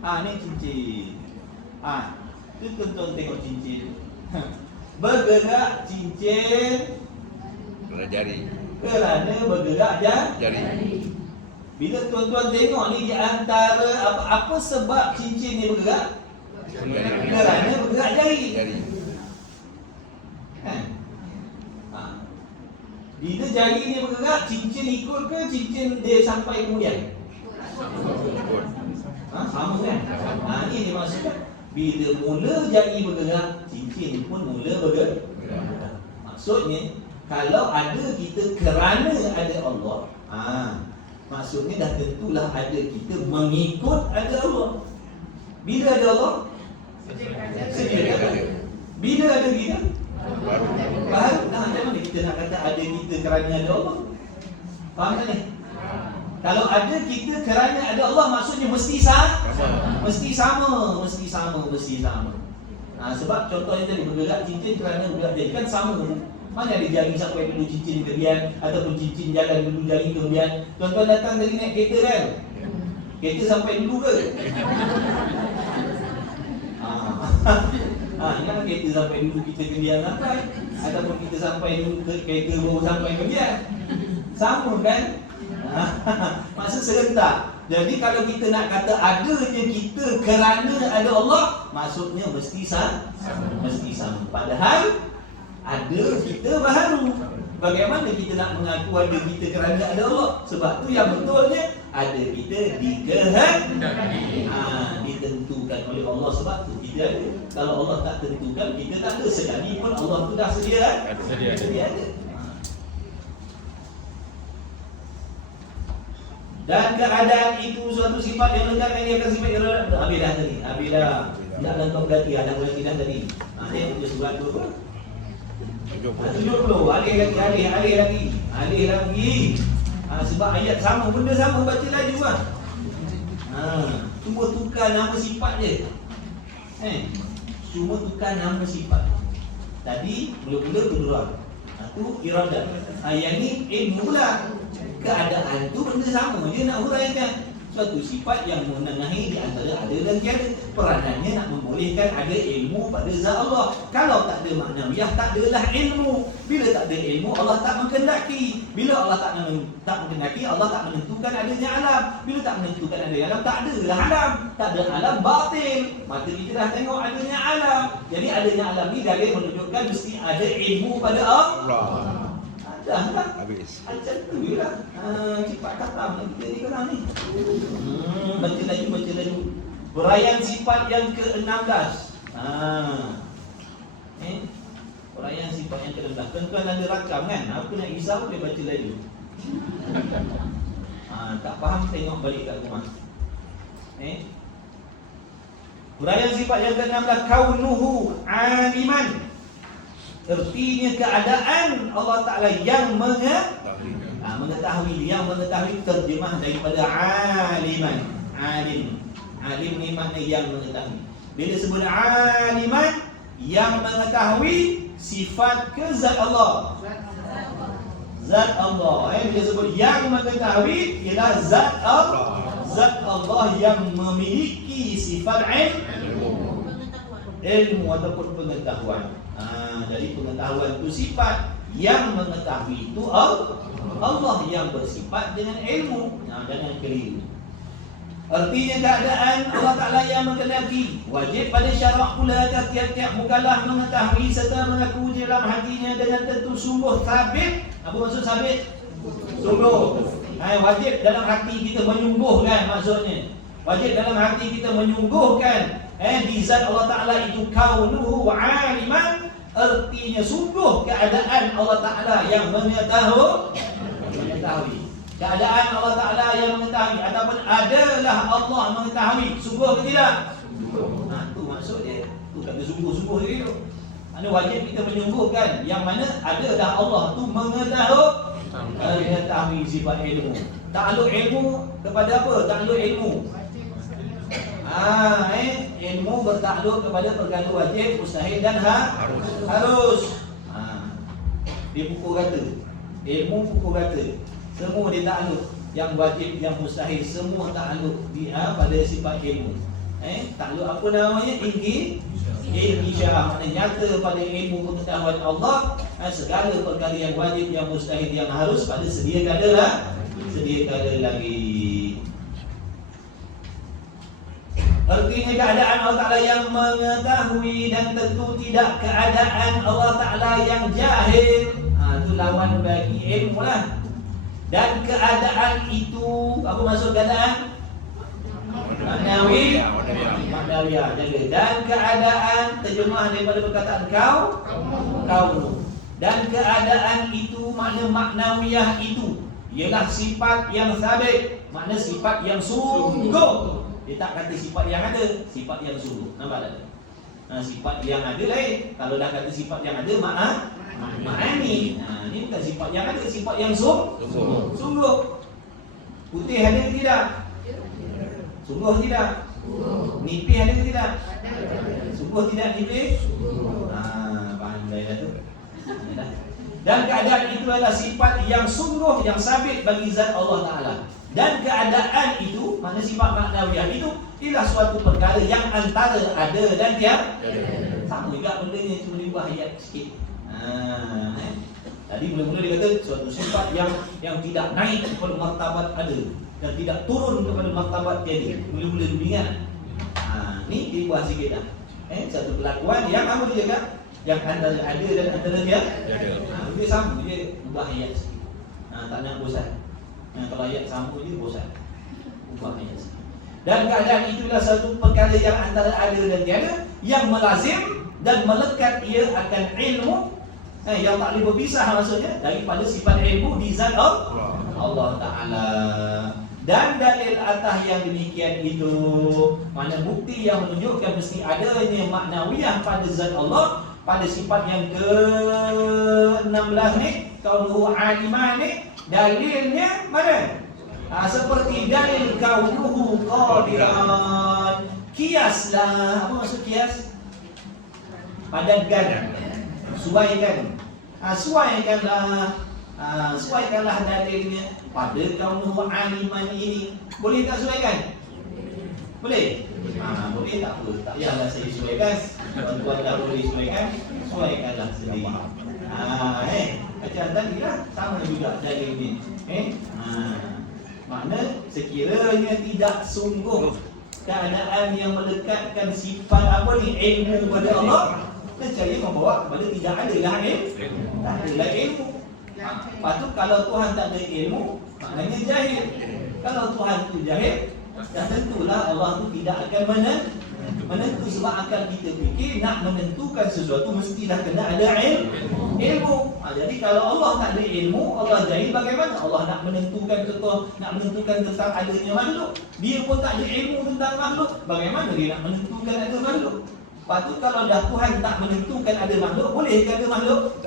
Ni cincin. Tu tuan-tuan tengok cincin. Bergerak cincin Kerana jari. kerana bergerak jari. Bila tuan-tuan tengok ni di antara apa sebab cincin ni bergerak? Kerana bergerak jari. Bila jari ni bergerak, cincin ikut ke cincin dia sampai kemudian? Sama kan? Ini dia maksudkan. Bila mula jari bergerak, cincin pun mula bergerak. Maksudnya, kalau ada kita kerana ada Allah, maksudnya dah tentulah ada kita mengikut ada Allah. Bila ada Allah? Sedia kala. Bila ada kita? Baru. Macam mana kita nak kata ada kita kerana ada Allah? Faham tak ni? Kalau ada kita kerana ada Allah, maksudnya mesti sama. Sebab contohnya tadi bergerak cincin kerana bergerak jari, kan sama. Mana ada jari sampai dulu cincin kemudian, ataupun cincin jalan dulu jari kemudian. Tuan-tuan datang tadi naik kereta kan? Kereta sampai dulu ke? Ingat kereta sampai dulu kita kemudian sampai, ataupun kita sampai dulu kereta baru sampai kemudian. Sama kan? Maksud serentak. Jadi kalau kita nak kata adanya kita kerana ada Allah, maksudnya mesti sama. Padahal ada kita baharu. Bagaimana kita nak mengaku ada kita kerana ada Allah? Sebab tu yang betulnya ada kita dikehendaki. Ditentukan oleh Allah, sebab tu kita ada. Kalau Allah tak tentukan, kita tak ada. Sekalipun Allah tu dah sedia ada. Dan keadaan itu suatu sifat yang lengkap yang dia akan sifat yang lengkap. Habis dah tadi. Tidak lengkap berarti ada boleh tidak tadi. Dia punya surat tu apa? 70. Alih lagi. Sebab ayat sama, benda sama, baca laju lah. Cuma tukar nama sifat dia. Cuma tukar nama sifat. Tadi mula-mula berdoa. Itu iradah. Yang ni ilmu pula. Keadaan tu benda sama, dia nak huraikan suatu sifat yang menengahi di antara ada dan tiada. Peranannya nak membolehkan ada ilmu pada zat Allah. Kalau tak ada maknawiyah, tak adalah ilmu. Bila tak ada ilmu, Allah tak menghendaki. Bila Allah tak menghendaki, Allah tak menentukan adanya alam. Bila tak menentukan adanya alam, tak adalah alam. Tak ada alam, batil. Mata kita dah tengok adanya alam. Jadi adanya alam ni dalil menunjukkan mesti ada ilmu pada Allah. Dah lah. Habis. Macam tu je lah. Cepat khatam lagi kita ni korang ni. Baca laju. Huraian sifat yang ke-16. Huraian sifat yang ke-16. Tuan-tuan ada rakam kan? Apa nak risau boleh baca laju. Tak faham tengok balik kat rumah. Huraian sifat yang ke-16. Kaunuhu aliman. Artinya keadaan Allah Ta'ala yang mengetahui. Yang mengetahui terjemah daripada aliman. Alim ni makna yang mengetahui. Bila sebut aliman, yang mengetahui sifat ke zat Allah. Zat Allah. Bila sebut yang mengetahui, ialah zat Allah. Zat Allah yang memiliki sifat ilmu ataupun pengetahuan. Dari pengetahuan itu sifat, yang mengetahui itu Allah yang bersifat dengan ilmu. Jangan keliru. Artinya keadaan Allah Ta'ala yang menghendaki. Wajib pada syarak pula tiap-tiap mukallaf mengetahui serta mengaku di dalam hatinya dengan tentu sungguh sabit. Apa maksud sabit? Sungguh. Wajib dalam hati kita menyungguhkan, maksudnya wajib dalam hati kita menyungguhkan di zat Allah Ta'ala itu kaunuhu aliman. Artinya sungguh keadaan Allah Ta'ala yang mengetahui. Keadaan Allah Ta'ala yang mengetahui ataupun adalah Allah mengetahui. Sungguh ke tidak? Tu maksud dia. Tu kata sungguh-sungguh dia tu. Wajib kita menyungguhkan yang mana adalah Allah tu mengetahui sifat ilmu. Takluk ilmu kepada apa? Takluk ilmu. Ilmu bertakluk kepada perkara wajib, mustahil dan harus. Dia pukul rata. Ilmu pukul rata. Semua dia takluk. Yang wajib, yang mustahil, semua takluk pada sifat ilmu. Takluk apa namanya? Insya'ah. Maknanya nyata pada ilmu pengetahuan Allah. Segala perkara yang wajib, yang mustahil, yang harus pada sedia kala lagi. Artinya keadaan Allah Ta'ala yang mengetahui dan tentu tidak keadaan Allah Ta'ala yang jahil. Itu lawan bagi ilmu lah. Dan keadaan itu, apa maksud keadaan? Maknawiyah. Dan keadaan, terjemah daripada perkataan kau. Dan keadaan itu, makna maknawiyah itu ialah sifat yang sabit. Makna sifat yang sungguh. Dia tak kata sifat yang ada, sifat yang sungguh. Nampak tak? Sifat yang ada lain. Kalau dah kata sifat yang ada, ma'ani. Ini bukan sifat yang ada, sifat yang sungguh. Putih ada ke tidak? Sungguh tidak? Nipih ada ke tidak? Sungguh tidak nipih? Pandai dah tu. Dan keadaan itu adalah sifat yang sungguh, yang sabit bagi zat Allah Ta'ala. Dan keadaan itu, makna sifat maknawiyah itu ialah suatu perkara yang antara ada dan tiada. Sama juga benda ni, cuma diubah ayat sikit. Tadi mula-mula dia kata suatu sifat yang tidak naik kepada martabat ada. dan tidak turun kepada martabat dia. Mula-mula dunia. Ni dibuat sikit dah. Satu kelakuan yang apa dia cakap? Yang antara ada dan antara dia dia sama, dia ubah ayat sikit. Tak nak bosan. Kalau ayat sama je bosan. Ubah ayat sikit. Dan keadaan itulah satu perkara yang antara ada dan tiada, yang melazim dan melekat ia akan ilmu yang tak boleh berpisah maksudnya daripada sifat ilmu di zat Allah Ta'ala. Dan dalil atas yang demikian itu, mana bukti yang menunjukkan mesti adanya maknawiyah pada zat Allah, pada sifat yang ke-16 ni, kaunuhu aliman ni, dalilnya mana? Seperti dalil kaunuhu qadiran. Kiaslah. Apa maksud kias? Padankan, suaikan. Suaikanlah dalilnya pada kaunuhu aliman ini. Boleh tak suaikan? Boleh? Boleh tak apa? Tak payahlah saya suaikan. Tuan-tuan dah boleh suaikan, suaikanlah sendiri. Macam tadi lah, sama juga dalil ni. Makna sekiranya tidak sungguh keadaan yang melekatkan sifat apa ni, ilmu pada Allah, nescaya membawa kepada tidak adalah ilmu. Tak adalah ilmu. Lepas tu kalau Tuhan tak ada ilmu, maknanya jahil. Kalau Tuhan tu jahil, dah tentulah Allah tu tidak akan menentu. Sebab akal kita fikir nak menentukan sesuatu mestilah kena ada ilmu. Jadi kalau Allah tak ada ilmu, Allah jahil, bagaimana Allah nak menentukan tentang adanya makhluk? Dia pun tak ada ilmu tentang makhluk, bagaimana dia nak menentukan ada makhluk? Lepas tu kalau dah Tuhan tak menentukan ada makhluk, boleh ke ada makhluk?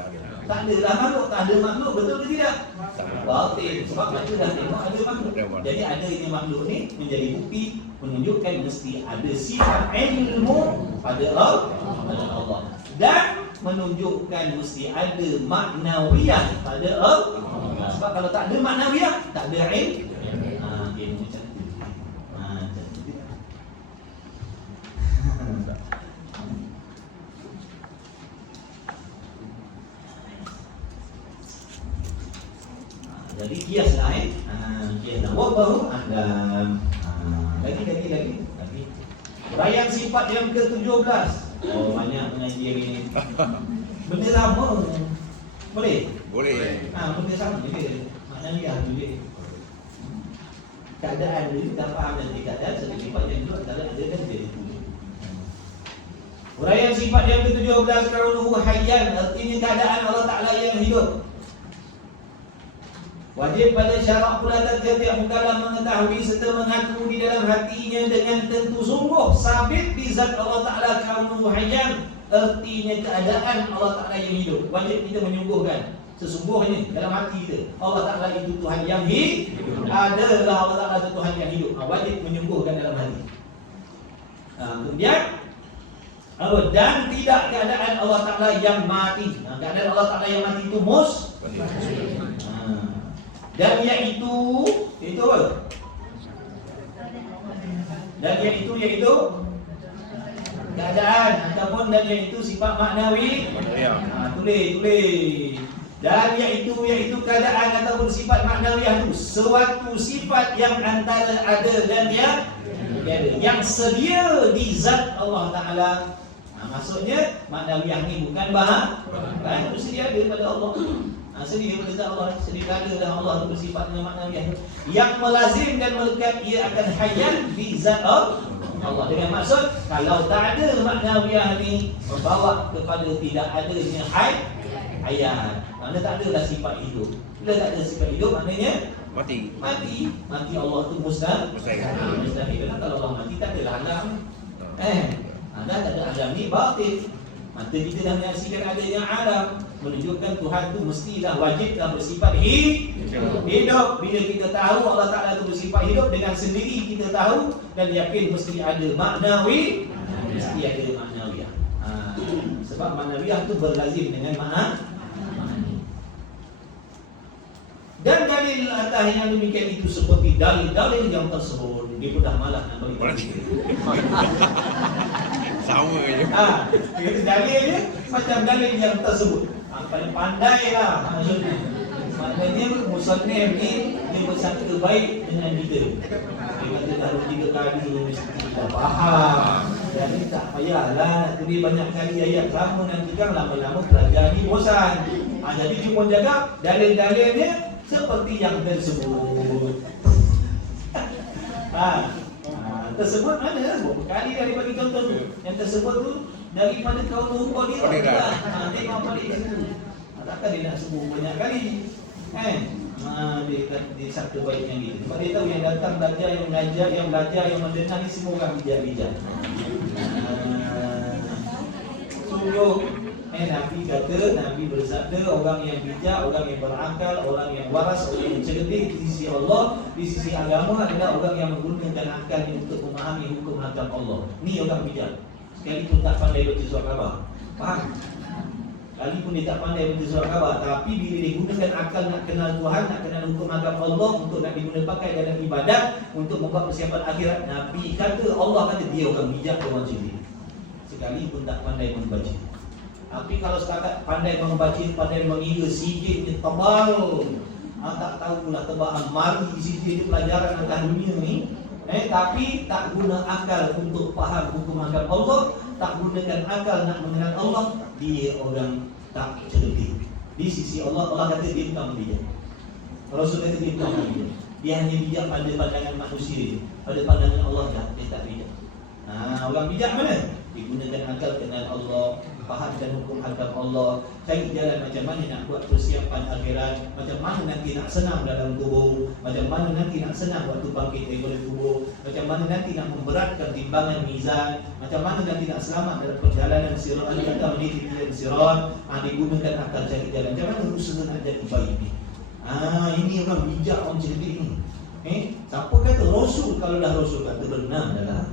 Tak adalah makhluk, tak ada makhluk, betul ke tidak? Batil, sebab kita dah tengok ada makhluk. Jadi adanya makhluk ni menjadi bukti menunjukkan mesti ada sifat ilmu pada Allah. Dan menunjukkan mesti ada maknawiyah pada Allah. Sebab kalau tak ada maknawiyah, tak ada ilmu. Ilmu macam tu. Jadi kiaslah kiaslah. Wabahu Adam. Lagi. Rayang sifat yang ke-17. Banyak mengaji ini. Benda sama. Boleh? Boleh. Benda sama je. Maknanya boleh. Keadaan dulu dah faham nanti keadaan satu sifat yang dulu antara ada dan tidak. Uraian sifat yang ke-17, kaunuhu hayyan, artinya keadaan Allah Ta'ala yang hidup. Wajib pada syarak pula tiap-tiap mukallaf mengetahui serta mengaku di dalam hatinya dengan tentu sungguh sabit di zat Allah Ta'ala kaunuhu hayyan, artinya keadaan Allah Ta'ala yang hidup. Wajib kita menyungguhkan sesungguhnya dalam hati kita Allah Ta'ala itu Tuhan yang hidup. Adalah Allah Ta'ala itu Tuhan yang hidup. Wajib menyungguhkan dalam hati. Kemudian dan tidak keadaan Allah Ta'ala yang mati. Keadaan Allah Ta'ala yang mati itu dan iaitu apa? Dan iaitu keadaan ataupun dan iaitu sifat maknawi. Tulis. Dan iaitu keadaan ataupun sifat maknawiyah itu suatu sifat yang antara ada dan tiada, yang sedia di zat Allah Ta'ala. Maksudnya maknawiyah ni bukan bahan itu sedia ada pada Allah. Sedia pada zat Allah, sedia ada dah Allah itu bersifat dengan maknawiyah yang melazim dan melekat ia akan hayyan di zat Allah. Dengan maksud kalau tak ada maknawiyah ni membawa kepada tidak adanya hayat. Maknanya tak adalah sifat hidup. Bila tak ada sifat hidup maknanya mati Allah tu mustahil. Kerana kalau Allah mati tak adalah alam. Tak ada alam ni batil. Mata kita dah menyaksikan adanya alam, menunjukkan Tuhan tu mestilah wajiblah bersifat hidup. Bila kita tahu Allah Ta'ala tu bersifat hidup, dengan sendiri kita tahu dan yakin mesti ada maknawi, mesti ada maknawiyah. Sebab maknawiyah tu berlazim dengan makna. Dan dalil atas yang demikian itu seperti dalil-dalil yang tersebut. Dia pun dah malas nak bagi. Sama je. Dalilnya macam dalil yang tersebut. Paling pandai lah maksudnya. Maknanya musannif ni dia bersangka baik dengan kita. Dia kata kalau 3 kali mesti kita faham. Jadi tak payahlah nak tulis banyak kali ayat sama nanti kan lama-lama pelajar ni bosan. Jadi dia pun jaga dalil-dalilnya seperti yang tersebut. Tersebut mana? Berapa kali dah dia bagi contoh tu. Yang tersebut tu daripada kaum Nuh dia tak. Tengok balik situ. Takkan dia nak sebut banyak kali. Kan? Dia sangka baik yang gitu. Sebab dia tahu yang datang belajar, yang mengajar, yang belajar, yang mendengar ni semua orang bijak-bijak. Sungguh Nabi kata, Nabi bersabda, orang yang bijak, orang yang berakal, orang yang waras, orang yang cerdik di sisi Allah, di sisi agama adalah orang yang menggunakan akalnya untuk memahami hukum hakam Allah. Ni orang bijak. Sekalipun tak pandai baca surat khabar. Faham? Sekalipun dia tak pandai baca surat khabar, tapi bila dia gunakan akal nak kenal Tuhan, nak kenal hukum hakam Allah untuk nak diguna pakai dalam ibadat, untuk membuat persiapan akhirat, Nabi kata, Allah kata dia orang bijak, orang cerdik. Sekalipun tak pandai membaca. Tapi kalau setakat pandai membaca, pandai mengira, sikitnya tebal, tak tahu pula tebal mari sikit pelajaran atas dunia ni, tapi tak guna akal untuk faham hukum hakam Allah, tak gunakan akal nak mengenal Allah, dia orang tak cerdik. Di sisi Allah, Allah kata dia bukan bijak. Rasul kata dia bukan bijak. Dia hanya bijak pada pandangan manusia, pada pandangan Allah dia tak bijak. Orang bijak mana? Digunakan akal kenal Allah, fahamkan hukum hakam Allah, cari jalan macam mana nak buat persiapan akhirat, macam mana nanti nak senang dalam kubur, macam mana nanti nak senang waktu bangkit daripada kubur, macam mana nanti nak memberatkan timbangan mizan, macam mana nanti nak selamat dalam perjalanan sirat atau meniti jalan sirat. Digunakan akal cari jalan, macam mana usaha nak jadi baik ni. Ini orang bijak, orang cerdik ni. Siapa kata Rasul? Kalau dah Rasul kata benar adalah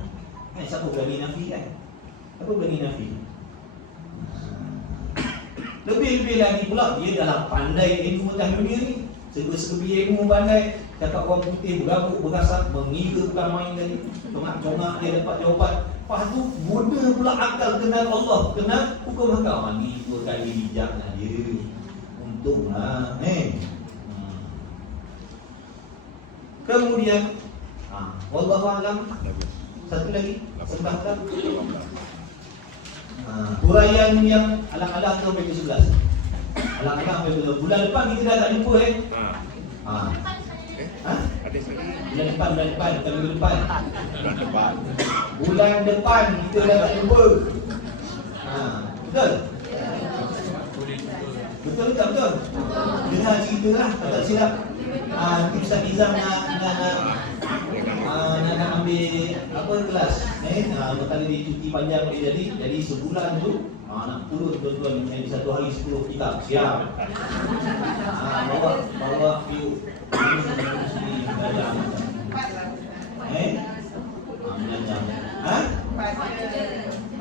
siapa berani nafi kan? Apa berani nafi? Lebih-lebih lagi pula dia dalam pandai ilmu atas dunia ni. Serba-serbi ilmu pandai. Cakap orang putih bergabuk, berasap, mengira bukan main tadi. Congak-congak dia dapat jawapan. Lepas tu guna pula akal kenal Allah, kenal hukum hakam. Ni 2 kali bijaklah dia. Untunglah. Kemudian wallahu a'lam. Satu lagi sembah tak? Huraian yang alang-alang tu sampai ke 11. Alang-alang sampai ke bulan depan kita dah tak jumpa Bulan depan, bukan minggu depan. Bulan depan kita dah tak jumpa. Betul? Betul tak betul? Dengar cerita lah, tak silap. Nanti Ustaz Nizam nak ambil kelas. Kali dia cuti panjang dia jadi sebulan tu nak turun tuan-tuan yang 1 hari 10 kitab. Siap. Bawa view. Sini dalam.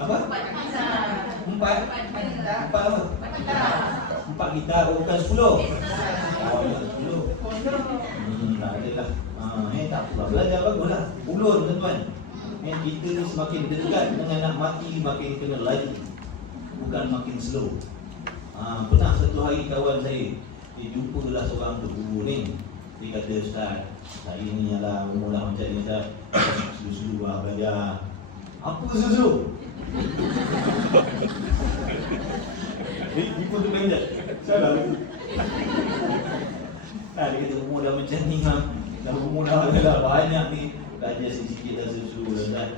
Apa? 4 apa? 4 kitab, bukan 10. Ya 10. Tak adalah. Tak apa, belajar baguslah. Ulun tuan-tuan. Kita ni semakin dekat dengan nak mati, makin kena laju, bukan makin slow. Pernah satu hari kawan saya, dia jumpalah seorang guru ni. Dia kata, Ustaz, saya ni lah umur dah macam ni Ustaz, susu-susu belajar. Apa susu? Dia pun tu belajar. Salah lagi. Dia kata umur dah macam ni dah umur dah banyak ni, belajar sikit-sikit dah susu dah.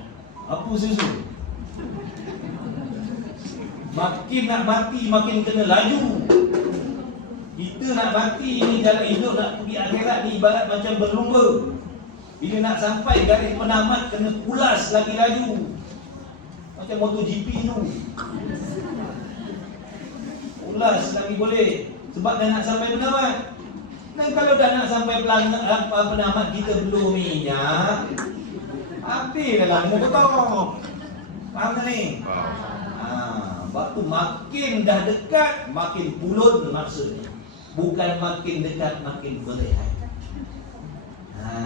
Apa susu? Makin nak mati makin kena laju. Kita nak mati ni jalan hidup, nak pergi akhirat ni ibarat macam berlumba. Bila nak sampai garis penamat kena ulas lagi laju. Macam MotoGP tu. Ulas lagi boleh. Sebab dah nak sampai penamat. Dan kalau dah nak sampai penamat kita belum minyak, habis dah lama potong. Faham tak ni? Waktu makin dah dekat, makin pulut maksudnya. Bukan makin dekat, makin berehat.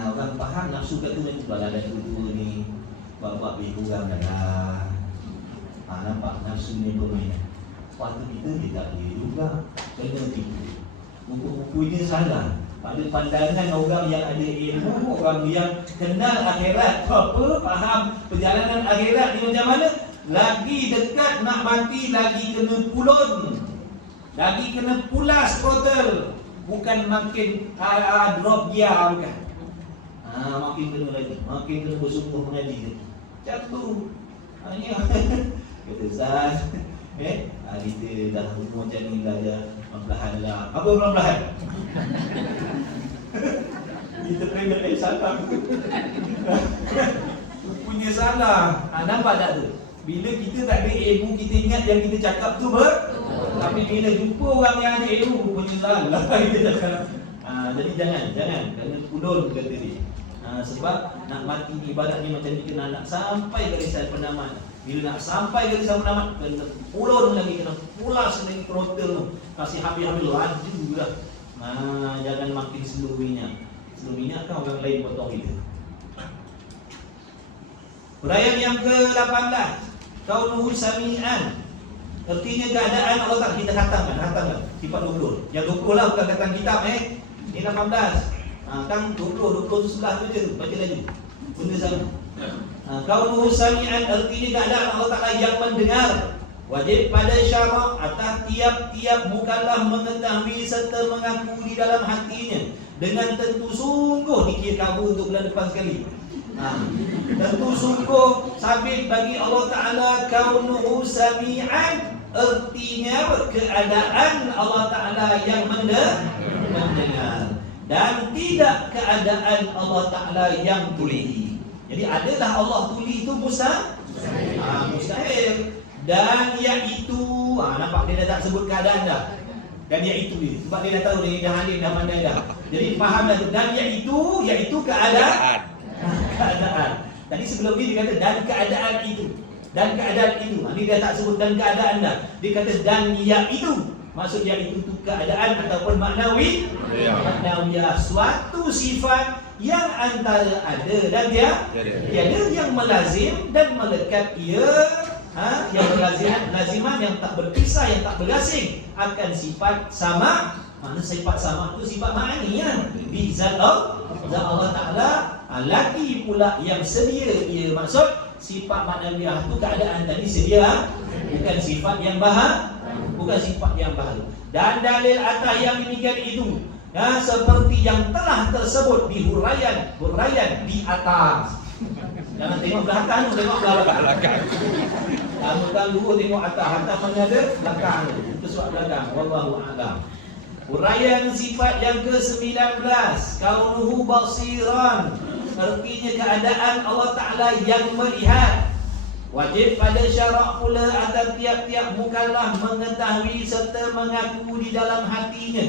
Orang faham nafsu kata macam tu lah, ada dua ni. Buat lebih kurang dah. Nampak nafsu ni berminat. Waktu kita dia tak boleh juga. Kena tipu. buku-bukunya salah. Pada pandangan orang yang ada ilmu, orang yang kenal akhirat tu apa, faham perjalanan akhirat ni macam mana, lagi dekat nak mati lagi kena pulun, lagi kena pulas throttle, bukan makin drop gear, bukan. Makin kena lagi, makin kena bersungguh mengaji. Macam tu. Ni kata Ustaz, kita dah umur macam ni dah ada perlahan lah. Apa perlahan? Kita pernah salah. Punya salah. Nampak tak tu? Bila kita tak ada ilmu, kita ingat yang kita cakap tu tapi bila jumpa orang yang ada ilmu, punya salah. Kita cakap. Jadi jangan kena pudul kata dia. Sebab nak mati ibaratnya macam ni, kena nak sampai garisan penamat. Bila nak sampai garisan penamat, kena pulun lagi, kena pulas lagi throttle tu. Kasih habis-habis laju dah. Jangan makin slow minyak. Slow minyak kan orang lain potong kita. Huraian yang ke-18, kaunuhu sami'an. Artinya keadaan Allah Ta'ala, kita katakan sifat 20. Yang 20 lah, bukan katakan kitab Ini 18. Kan 20 tu sebelah tu je tu. Baca lagi. Benda sama. Kaunuhu sami'an, artinya keadaan Allah Ta'ala yang mendengar. Wajib pada syarak atas tiap-tiap mukallaf mengetahui serta mengaku di dalam hatinya dengan tentu sungguh. Dikira kabur untuk bulan depan sekali. Tentu sungguh sabit bagi Allah Ta'ala kaunuhu sami'an, artinya keadaan Allah Ta'ala yang mendengar, dan tidak keadaan Allah Ta'ala yang tuli. Jadi adalah Allah tuli itu mustahil. Dan iaitu, nampak dia dah tak sebut keadaan dah. Dan iaitu dia, sebab dia dah tahu, dia dah alim, dah pandai dah. Jadi faham dah tu. Dan iaitu keadaan. Tadi sebelum ni dia kata dan keadaan itu. Dan keadaan itu. Ni dia tak sebut dan keadaan dah. Dia kata dan iaitu. Maksud iaitu tu keadaan ataupun maknawi. Maknawiyah, suatu sifat yang antara ada dan tiada, yang melazim dan melekat ia, yang laziman yang tak berpisah, yang tak berasing akan sifat sama. Mana sifat sama tu sifat ma'aniyah di zat Allah Ta'ala. Lagi pula yang sedia, ia maksud sifat maknawiyah tu keadaan tadi sedia, bukan sifat yang baru. Dan dalil atas yang demikian itu, seperti yang telah tersebut di huraian di atas. Jangan tengok belakang, tengok belakang. Kamu dulu tengok atas mana ada belakang. Itu surat belakang. Wallahu a'lam. Huraian sifat yang ke-19, kaunuhu basiran, artinya keadaan Allah Ta'ala yang melihat. Wajib pada syarak pula atas tiap-tiap mukallaf mengetahui serta mengaku di dalam hatinya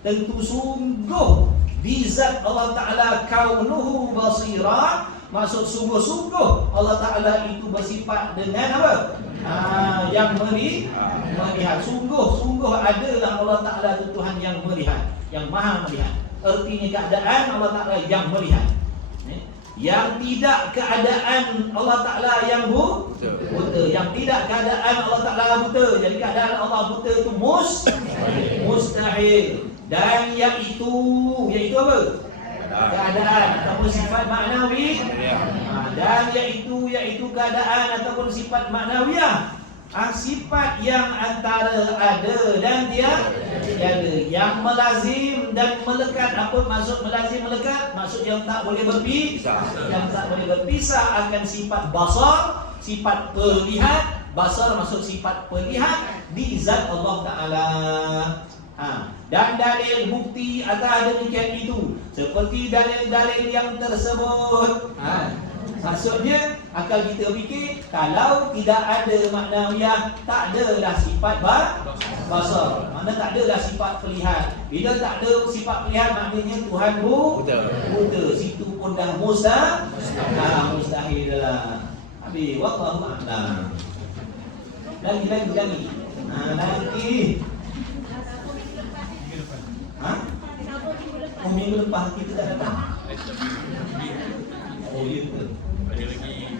tentu sungguh di zat Allah Ta'ala kaunuhu basiran. Maksud sungguh-sungguh Allah Ta'ala itu bersifat dengan apa? Yang melihat. Sungguh-sungguh adalah Allah Ta'ala itu Tuhan yang melihat, yang maha melihat. Artinya keadaan Allah Ta'ala yang melihat. Yang tidak keadaan Allah Ta'ala yang buta. Yang tidak keadaan Allah Ta'ala buta. Jadi keadaan Allah buta itu mustahil. Dan iaitu apa? Keadaan ataupun sifat maknawi. Dan iaitu keadaan ataupun sifat maknawiyah, sifat yang antara ada dan tiada, yang melazim dan melekat. Apa maksud melazim melekat? Maksud yang tak boleh berpisah. Yang tak boleh berpisah akan sifat basar, sifat perlihat. Basar maksud sifat perlihat di zat Allah Ta'ala. Dan dalil bukti atas demikian itu seperti dalil-dalil yang tersebut. Maksudnya akal kita fikir, kalau tidak ada maknawiyah, tak adalah sifat basar. Mana tak adalah sifat perlihat. Bila tak ada sifat perlihat, maknanya Tuhan buta. Situ pun dah mustahil lah. Habis wallahu a'lam. Lagi. Nanti minggu lepas kita tak datang. Oh ya ke? Ada lagi.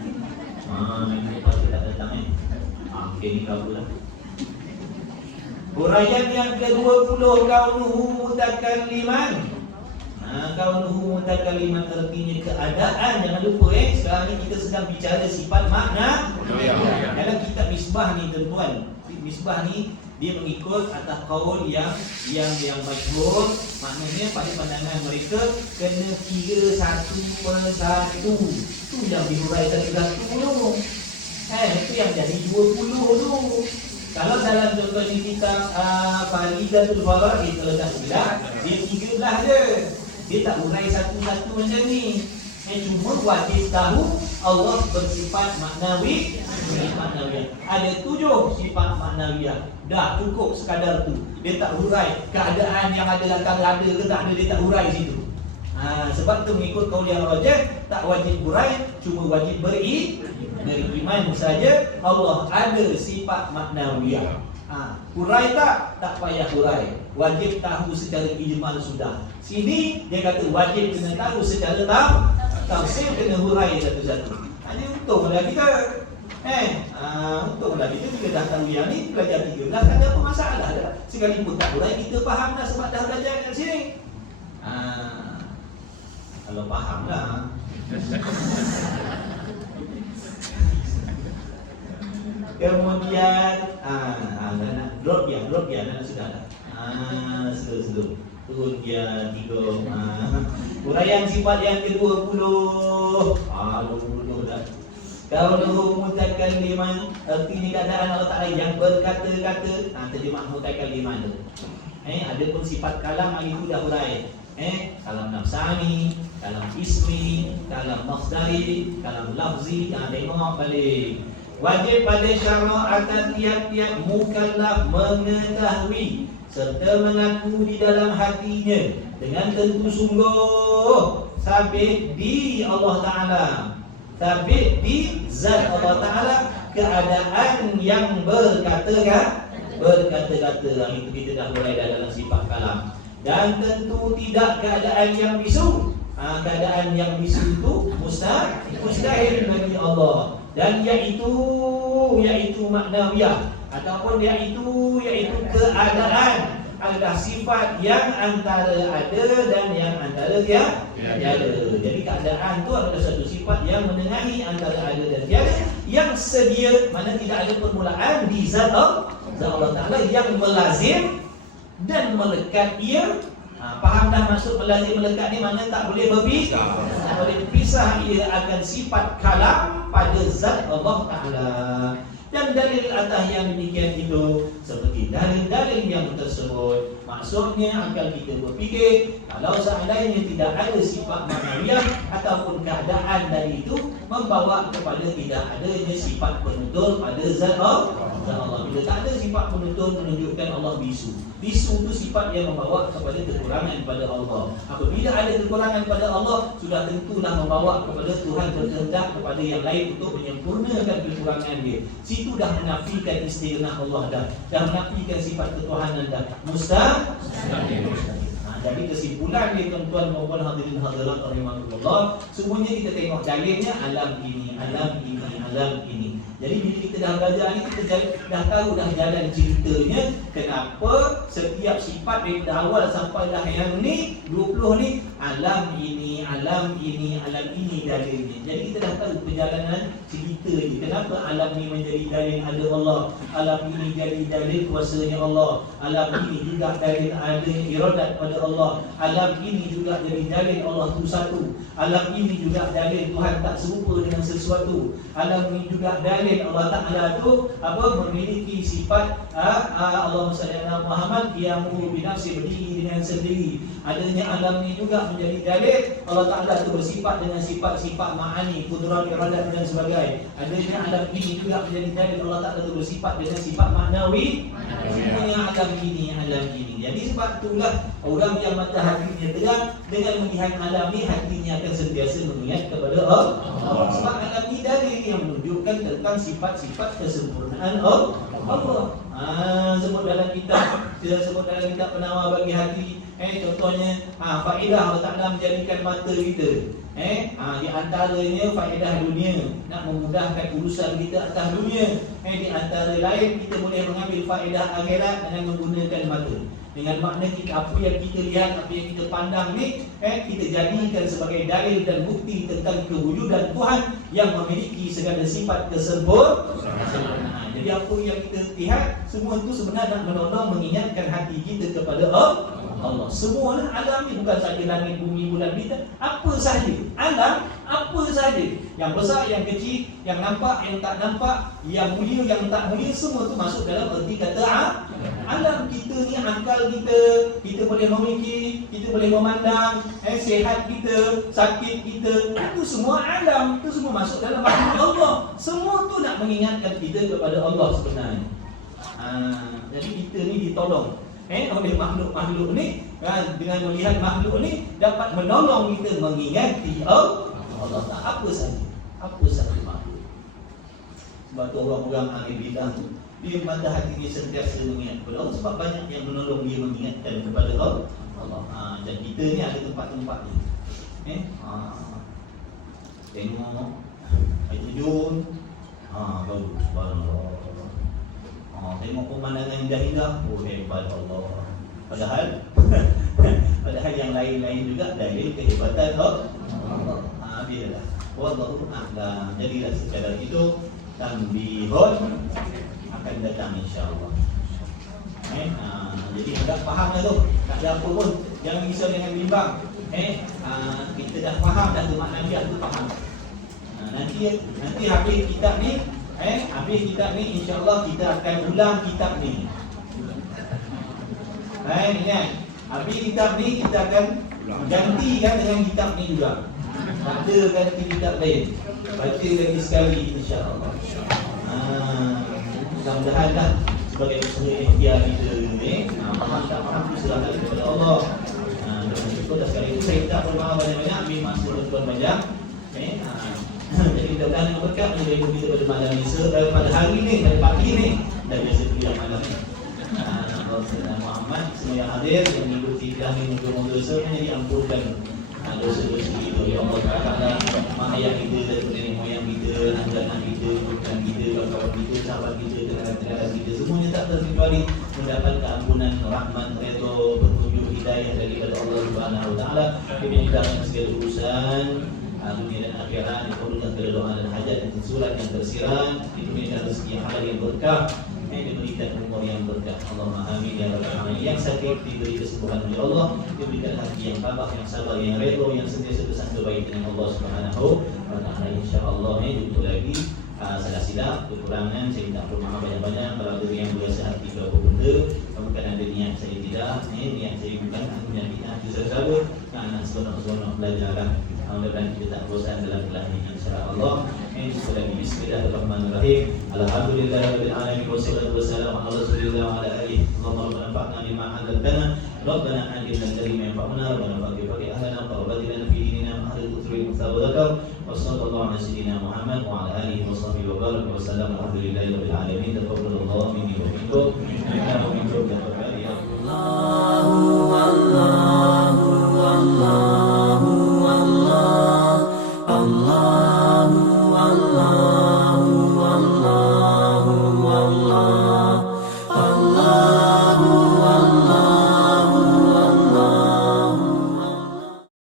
Minggu lepas kita tak datang. Okay, ni kabul lah. Huraian yang ke-20, kaunuhu mutakalliman. Kaunuhu mutakalliman artinya keadaan. Jangan lupa sekarang ni kita sedang bicara sifat makna. Dalam kitab Misbah ni tuan-tuan, Misbah ni dia mengikut atas kaul yang masyhur, maknanya pada pandangan mereka kena kira satu persatu. Itu yang dihurai satu-satu tu. Itu yang jadi 20 tu. Kalau dalam contoh di kitab Faridatul Faraid, kalau tak silap, dia 13 je. Dia tak hurai satu-satu macam ni. Cuma wajib tahu Allah bersifat maknawi. Ada 7 sifat maknawiyah. Dah cukup sekadar tu. Dia tak hurai keadaan yang ada akan ada ke tak ada, dia tak hurai situ. Sebab tu mengikut kaul yang rajih, tak wajib hurai, cuma wajib beriman saja Allah ada sifat maknawiyah. Hurai tak payah hurai. Wajib tahu secara ijmal sudah. Sini dia kata wajib kena tahu secara tafsir, kena hurai satu-satu. Ini untunglah kita. Untunglah kita bila dah tahu yang ni, belajar 13 tak ada apa masalah dah. Sekalipun tak hurai kita faham dah sebab dah belajar kat sini. Kalau faham dah. Kemudian nak drop dia nak sudah dah. Slow. Turun dia 3. Huraian sifat yang ke-20. 20 dah. Kaunuhu mutakalliman, artinya keadaan Allah Ta'ala yang berkata-kata. Terjemah mutakalliman tu. Ada pun sifat kalam itu dah hurai. Kalam nafsani, kalam ismi, kalam masdari, kalam lafzi. Tengok balik. Wajib pada syara'at tiap-tiap mukallaf mengetahui serta mengaku di dalam hatinya dengan tentu sungguh sabit di Allah Ta'ala, sabit di zat Allah Ta'ala, keadaan yang berkata-kata. Itu kita dah mulai dalam sifat kalam. Dan tentu tidak keadaan yang bisu. Keadaan yang bisu itu mustahil bagi Allah. Dan iaitu maknawiyah ataupun iaitu keadaan adalah sifat yang antara ada dan yang antara tiada. Jadi keadaan itu adalah satu sifat yang menengahi antara ada dan tiada, yang sedia, mana tidak ada permulaan di zat Allah Ta'ala, yang melazim dan melekat ia. Faham dah maksud melazim melekat ni? Mana tak boleh berpisah. Tak boleh berpisah. Ia akan sifat kalam pada zat Allah Ta'ala. Dan dalil atas yang demikian itu seperti dalil-dalil yang tersebut, maksudnya akal kita berfikir kalau seandainya tidak ada sifat maknawiyah ataupun keadaan dari itu membawa kepada tidak adanya sifat penutur pada zat Allah. Bila tak ada sifat penutur menunjukkan Allah bisu. Bisu itu sifat yang membawa kepada kekurangan pada Allah. Apabila ada kekurangan pada Allah, sudah tentulah membawa kepada Tuhan berkehendak kepada yang lain untuk menyempurnakan kekurangan dia. Situ dah menafikan istighnah Allah dah menafikan sifat ketuhanan dah. Mustahil. Jadi kesimpulan dia tuan-tuan maupun hadirin hadirat rahimahullah, semuanya kita tengok dalilnya alam ini. Jadi bila kita dah belajar ni, kita dah tahu dah jalan ceritanya kenapa setiap sifat dari awal sampai dah yang ni 20 ni alam ini dalilnya. Jadi kita dah tahu perjalanan cerita ni. Kenapa alam ni menjadi dalil ada Allah, alam ini jadi dalil kuasanya Allah, alam ini juga dalil ada iradat pada Allah, alam ini juga jadi dalil Allah itu satu, alam ini juga dalil Tuhan tak serupa dengan sesuatu, alam ini juga dalil Allah Ta'ala tu memiliki sifat Allahumma salli ala Muhammad qiyamu binafsi, berdiri dengan sendiri. Adanya alam ini juga menjadi dalil Allah Ta'ala tu bersifat dengan sifat-sifat ma'ani, kudrat, iradat dan sebagainya. Adanya alam ini juga menjadi dalil Allah Ta'ala tu bersifat dengan sifat maknawi. Semuanya alam ini. Jadi sebab itulah orang yang mata hatinya terang dengan melihat alam ini, hatinya akan sentiasa mengingat kepada Allah. Sebab alam ini dalil yang menunjukkan tentang sifat-sifat kesempurnaan Allah. Sebut dalam kitab penawar bagi hati, Contohnya faedah Allah Ta'ala menjadikan mata kita. Di antaranya faedah dunia, nak memudahkan urusan kita atas dunia. Di antara lain kita boleh mengambil faedah akhirat dengan menggunakan mata. Dengan makna kita, apa yang kita lihat, apa yang kita pandang ni, kita jadikan sebagai dalil dan bukti tentang kewujudan Tuhan yang memiliki segala sifat kesempurnaan. Jadi apa yang kita lihat, semua itu sebenarnya nak menolong mengingatkan hati kita kepada Allah. Semualah alam ni, bukan saja langit, bumi, bulan, bintang, apa sahaja alam, apa sahaja, yang besar, yang kecil, yang nampak, yang tak nampak, yang mulia, yang tak mulia, semua tu masuk dalam erti kata alam. Kita ni, akal kita boleh memikir, kita boleh memandang, sihat kita, sakit kita, itu semua alam, itu semua masuk dalam makhluk Allah. Semua tu nak mengingatkan kita kepada Allah sebenarnya. Jadi kita ni ditolong oleh makhluk-makhluk ni, dengan melihat makhluk ni dapat menolong kita mengingati Allah. Tak apa saja makhluk. Sebab tu orang-orang ahli bidah tu, dia mata hati dia sentiasa mengingat kepada Allah, sebab banyak yang menolong dia mengingatkan kepada Allah. Dan kita ni ada tempat-tempat ni. Tengok air terjun, bagus, subhanallah. Tengok pemandangan indah-indah, hebat Allah. Padahal yang lain-lain juga dalil kehebatan Allah. Biarlah. Wallahu a'lam. Jadilah secara itu tambihun akan datang insya-Allah. Jadi dah faham dah tu. Tak ada apa pun, jangan risau dengan bimbang. Kita dah faham dah tu, makna dia tu faham. Nanti habis kitab ni, insya-Allah kita akan ulang kitab ni. Ingat, habis kitab ni kita akan gantikan dengan kitab ni juga. Tak ada ganti kitab lain. Baca lagi sekali insya-Allah. Mudah-mudahan dah sebagai usaha ikhtiar kita ni, faham tak faham tu serahkan kepada Allah. Dengan itu dah sekali itu saya minta permohonan banyak-banyak, ambil masa tuan banyak. Jadi mudah-mudahan yang berkat menjadi ilmu kita pada malam ni, pada hari ni, pada pagi ni, dan biasa kuliah malam ni. Rasulullah Muhammad semua yang hadir yang mengikuti kami, moga-moga semuanya diampunkan dosa-dosa kita. Ya Allah Ta'ala, mak ayah kita, nenek moyang kita, anak-anak kita, bukan kita, kawan-kawan kita, sahabat kita, tenaga-tenaga kita, semuanya tak terkecuali mendapat keampunan, rahmat, redha, petunjuk, hidayah daripada Allah Subhanahu Wa Ta'ala. Dimudahkan segala urusan dunia dan akhirat, dikabulkan segala doa dan hajat dan surat yang tersirat, diberikan rezeki yang halal yang berkah, diberikan umur yang berkah. Allahumma amin ya rabbal alamin. Yang sakit diberi kesembuhan oleh Allah, diberikan hati yang tabah, yang sabar, yang redha, yang sentiasa bersangka baik dengan Allah Subhanahu wa Ta'ala. Insya-Allah untuk lagi salah silap, kekurangan, saya minta maaf banyak-banyak. Kalau ada yang berasa hati ke apa benda, bukan ada niat saya tidak, niat saya bukan niat kita saja. Anak seronok-seronok belajarlah. Mudah-mudahan kita tak bosan dalam kelas ini insya-Allah. Bismillahirrahmanirrahim. Alhamdulillahirabbil alamin wassalatu wassalamu ala rasulillah wa ala alihi. Allahumma anfa'na bima 'allamtana. Rabbana 'allimna al-kalima yanfa'una wa faqih ahlana wa batina fi dinina ma ahli al-usul mustawdakar. Wa sallallahu ala sayyidina Muhammad wa ala alihi wa sahbihi wa baraka wa sallam. Alhamdulillahirabbil alamin. Taqabbalallahu minni wa minkum.